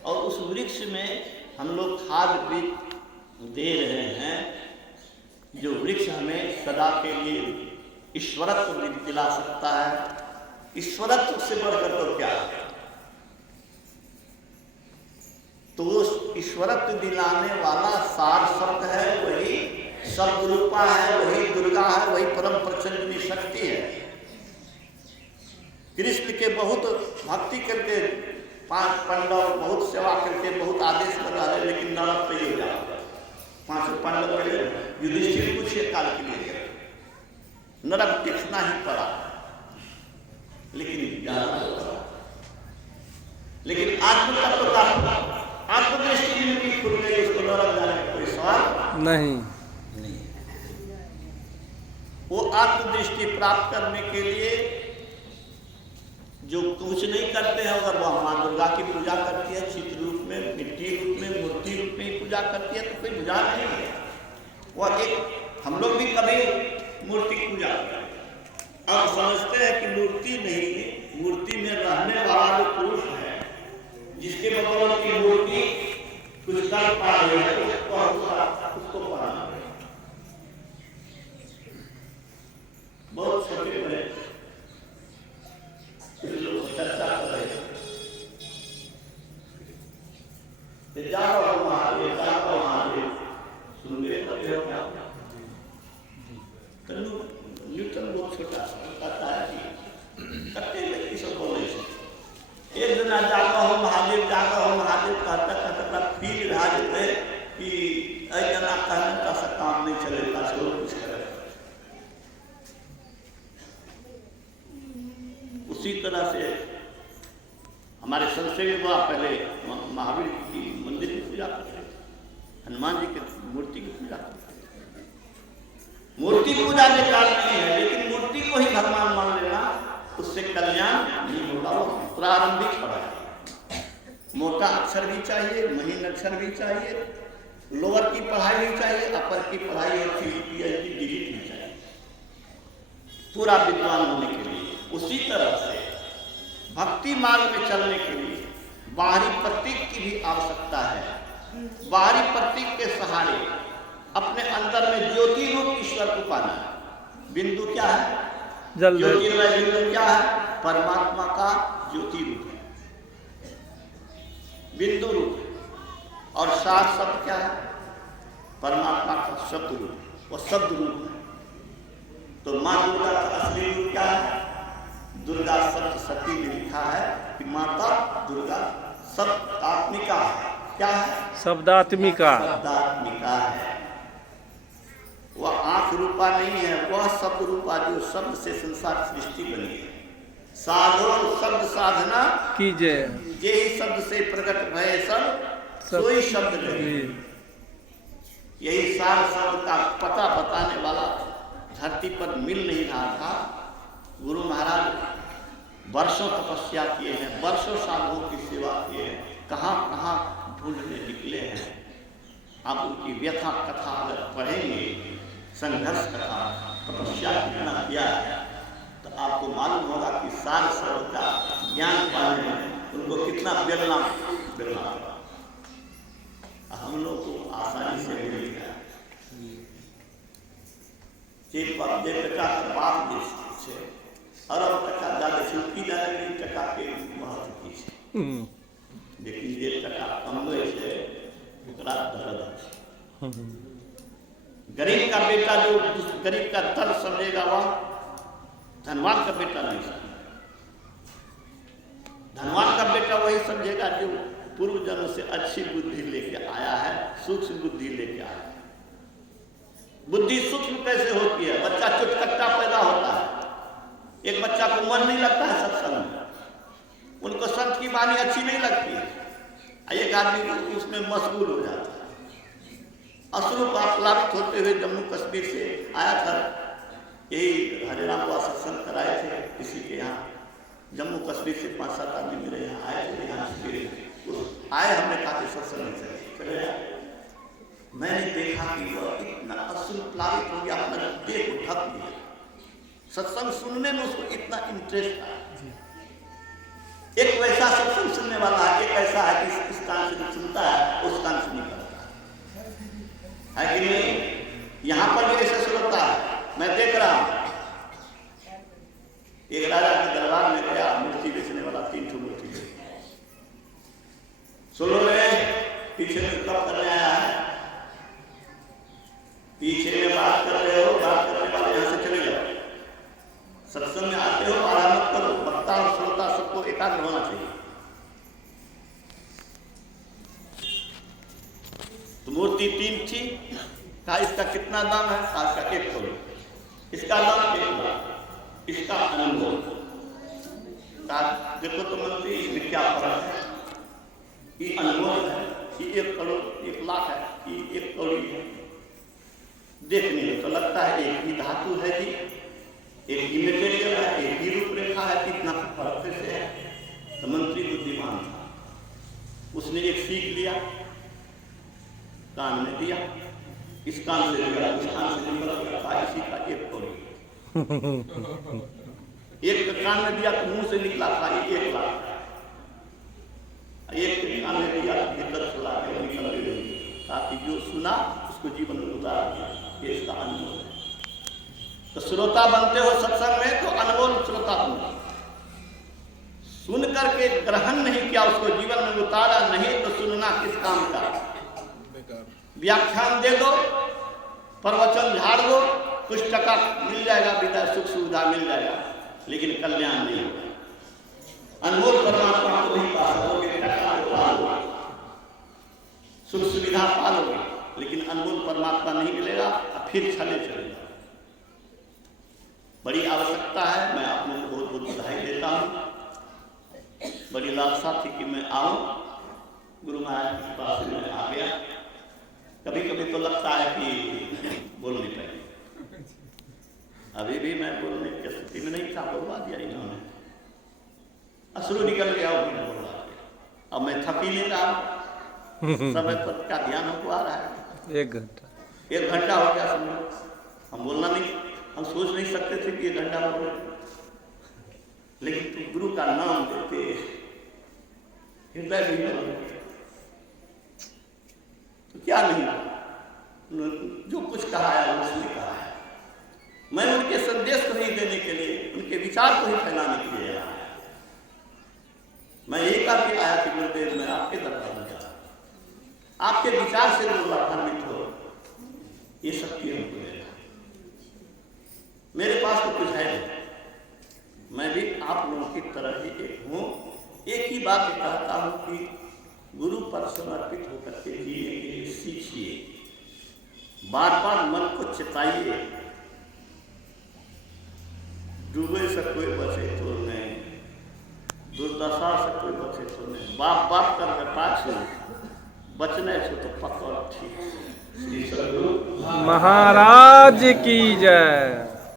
और उस वृक्ष में हम लोग खाद बीज दे रहे हैं, जो वृक्ष हमें सदा के लिए ईश्वरत्व दिला सकता है। ईश्वरत्व से बढ़कर तो क्या है, तो उस ईश्वरत्व दिलाने वाला सार शब्द है, वही शब्द रूपा है, वही दुर्गा है, वही परम प्रचंडनी शक्ति है। कृष्ण के बहुत भक्ति करके 5 पांडव बहुत सेवा करके बहुत आदेश लगा रहे, लेकिन नरक पे ही जाओ। 5 पांडव के युधिष्ठिर कुछ काल के लिए नरक देखना ही पड़ा, लेकिन जाना पड़ा। लेकिन आत्म तत्व का आत्मदृष्टि जिनकी खुल गई, उसको नरक जाने का कोई सवाल नहीं। वो आत्मदृष्टि प्राप्त करने के लिए जो कुछ नहीं करते हैं, अगर वह माँ दुर्गा की पूजा करती है, चित्र रूप में, मिट्टी रूप में, मूर्ति रूप में पूजा करती है, तो कोई पूजा नहीं है। वह एक हम लोग भी कभी मूर्ति की पूजा करते हैं, अब समझते हैं कि मूर्ति नहीं, मूर्ति में रहने वाला जो पुरुष है, जिसके बगल की मूर्ति कुछ कर पा रही है, उसको पढ़ाना बहुत छोटे बड़े लोग चर्चा कर रहे हैं, जाओ महादेव सुन ले क्या। न्यूटन बहुत छोटा कहता है कि कट्टे व्यक्ति सब बोले एक दिन जागा हो महादेव कहता कहता फील रहा देते कि जना कहने का सा काम नहीं चलेगा, चलो कुछ करे। उसी तरह से हमारे संशय हुआ, पहले महावीर की मंदिर की पूजा करते, हनुमान जी की मूर्ति की पूजा करते। मूर्ति पूजा बेकार नहीं है, लेकिन मूर्ति को ही भगवान मान लेना उससे कल्याण नहीं होगा। वो प्रारंभिक पढ़ाई, मोटा अक्षर भी चाहिए, महीन अक्षर भी चाहिए, लोअर की पढ़ाई भी चाहिए, अपर की पढ़ाई और PhD डिग्री भी चाहिए पूरा विद्वान होने के लिए। उसी तरह से भक्ति मार्ग में चलने के लिए बाहरी प्रतीक की भी आवश्यकता है। बाहरी प्रतीक के सहारे अपने अंदर में ज्योति रूप ईश्वर को पाना है। बिंदु क्या है? ज्योतिर्मय बिंदु क्या है? परमात्मा का ज्योति रूप है, बिंदु रूप है। और सार शब्द क्या है? परमात्मा का शब्द रूप, वो शब्द रूप है। तो माँ दुर्गा का असली रूप क्या है? दुर्गा शब्द सती में लिखा है कि माता दुर्गा शब्दात्मिका है। क्या है? शब्दात्मिका। शब्दात्मिका है। वह आंख रूपा नहीं है, वह शब्द रूपा जो शब्द से संसार सृष्टि बनी है। साधो शब्द साधना कीजिए, जे शब्द से प्रकट भय सब सोई शब्द नहीं। यही सार शब्द का पता बताने वाला धरती पर मिल नहीं रहा था। गुरु महाराज वर्षों तपस्या किए हैं, वर्षों साधुओं की सेवा किए हैं, कहाँ कहाँ ढूंढने निकले हैं। आप उनकी व्यथा कथा अगर पढ़ेंगे, संघर्ष कथा, तपस्या कितना किया है, तो आपको मालूम होगा कि सार शब्द का ज्ञान पाने में उनको कितना बेलना। જે ટકા બાપ દેશ છે અરબ ટકા દાદા ચૂકી જાય 2% के महत्व છે लेकिन જે ટકા કમવે છે ओकरा दर्द है। गरीब का बेटा जो गरीब का दर्द समझेगा वह धनवान का बेटा नहीं समझेगा। धनवान का बेटा वही समझेगा जो पूर्व जन्म से अच्छी बुद्धि लेके आया है, सूक्ष्म बुद्धि लेके आया है। बुद्धि सूक्ष्म कैसे होती है? बच्चा चुटकट्टा पैदा होता है, एक बच्चा को मन नहीं लगता है सत्संग में, उनको संत की वाणी अच्छी नहीं लगती है, एक आदमी उसमें मशगूल हो जाता है। असुर प्लावित होते हुए जम्मू कश्मीर से आया था, यही हरिराम बाबा सत्संग कराए थे किसी के यहाँ। जम्मू कश्मीर से 5-7 आदमी मेरे यहाँ आए थे, यहाँ आए, हमने कहा कि सत्संग से चले आए। मैंने देखा कि वह इतना असुर प्लावित हो गया, अपना देह को ढक दिया। सत्संग सुनने में उसको इतना इंटरेस्ट था। एक वैसा सत्संग सुनने वाला है, एक ऐसा है कि इस कान से सुनता है उस कान से नहीं करता है कि नहीं? यहाँ पर भी ऐसा सुनता है, मैं देख रहा हूँ। एक राजा के दरबार में गया, मूर्ति बेचने वाला 3 ठो मूर्ति सुनो रे, पीछे में कब करने आया है, पीछे में बात कर रहे हो, बात करने वाले यहाँ से चले जाओ। सत्संग में आते हो, आराम मत करो, वक्ता और श्रोता सबको एकाग्र होना चाहिए। तो मूर्ति 3 थी, कहा इसका कितना दाम है? कहा इसका 1 करोड़। इसका दाम 1 लाख, इसका अनुभव। कहा देखो तो मंत्री, इसमें क्या फर्क है? ये अनुभव है, ये 1 करोड़ 1 लाख है, ये 1 करोड़ है। देखने में तो लगता है एक ही धातु है जी, एक ही मेटेरियल है, एक ही रूपरेखा है, कितना फर्क कैसे है? तो मंत्री बुद्धिमान था, उसने एक सीख लिया, कान में दिया, इस कान से दिया, इस कान से निकल गया, इसी का 1 करोड़। एक कान में दिया तो मुंह से निकला था 1 लाख, एक कान में दिया भीतर चला गया, निकल गया, ताकि जो सुना उसको जीवन में उतार दिया। ये इसका अनुभव है। तो श्रोता बनते हो सत्संग में तो अनमोल श्रोता बनो। सुन करके ग्रहण नहीं किया, उसको जीवन में उतारा नहीं, तो सुनना किस काम का? व्याख्यान दे दो, प्रवचन झाड़ दो, कुछ टका मिल जाएगा, विदा सुख सुविधा मिल जाएगा, लेकिन कल्याण नहीं होगा। अनमोल परमात्मा को नहीं पा सकोगे, टका पालोगे, सुख सुविधा पालोगे, लेकिन अनमोल परमात्मा नहीं मिलेगा, फिर छले चलेगा। बड़ी आवश्यकता है, मैं आप लोगों को बहुत बहुत बधाई देता हूँ। बड़ी लालसा थी कि मैं आऊँ, गुरु महाराज के पास में आ गया। कभी कभी तो लगता है कि बोल नहीं पाएंगे, अभी भी मैं बोलने की स्थिति में नहीं था, बोलवा दिया इन्होंने, अश्रु निकल गया, वो बोलवा दिया। अब मैं थक ही नहीं रहा, समय पर का ध्यान हमको आ रहा है। 1 घंटा 1 घंटा हो गया, समझो हम बोलना नहीं, हम सोच नहीं सकते थे कि 1 घंटा हो गया, लेकिन तुम गुरु का नाम देते हृदय भी तो क्या नहीं, जो कुछ कहा है उसने कहा है। मैं उनके संदेश को नहीं देने के लिए, उनके विचार को ही फैलाने के लिए आया। मैं यही करके आया कि गुरुदेव मैं आपके दरबार में जा, आपके विचार से लोग लाभान्वित हो, ये शक्ति हमको देना। मेरे पास तो कुछ है नहीं, मैं भी आप लोगों की तरह ही एक हूँ। एक ही बात कहता हूँ कि गुरु पर समर्पित होकर के जीने के लिए सीखिए, बार बार मन को चिताइए। डूबे से कोई बचे तो नहीं, दुर्दशा से कोई बचे तो नहीं, बाप बाप कर पाछू बचने से तो पकड़ ठीक। श्री सद्गुरु महाराज की जय।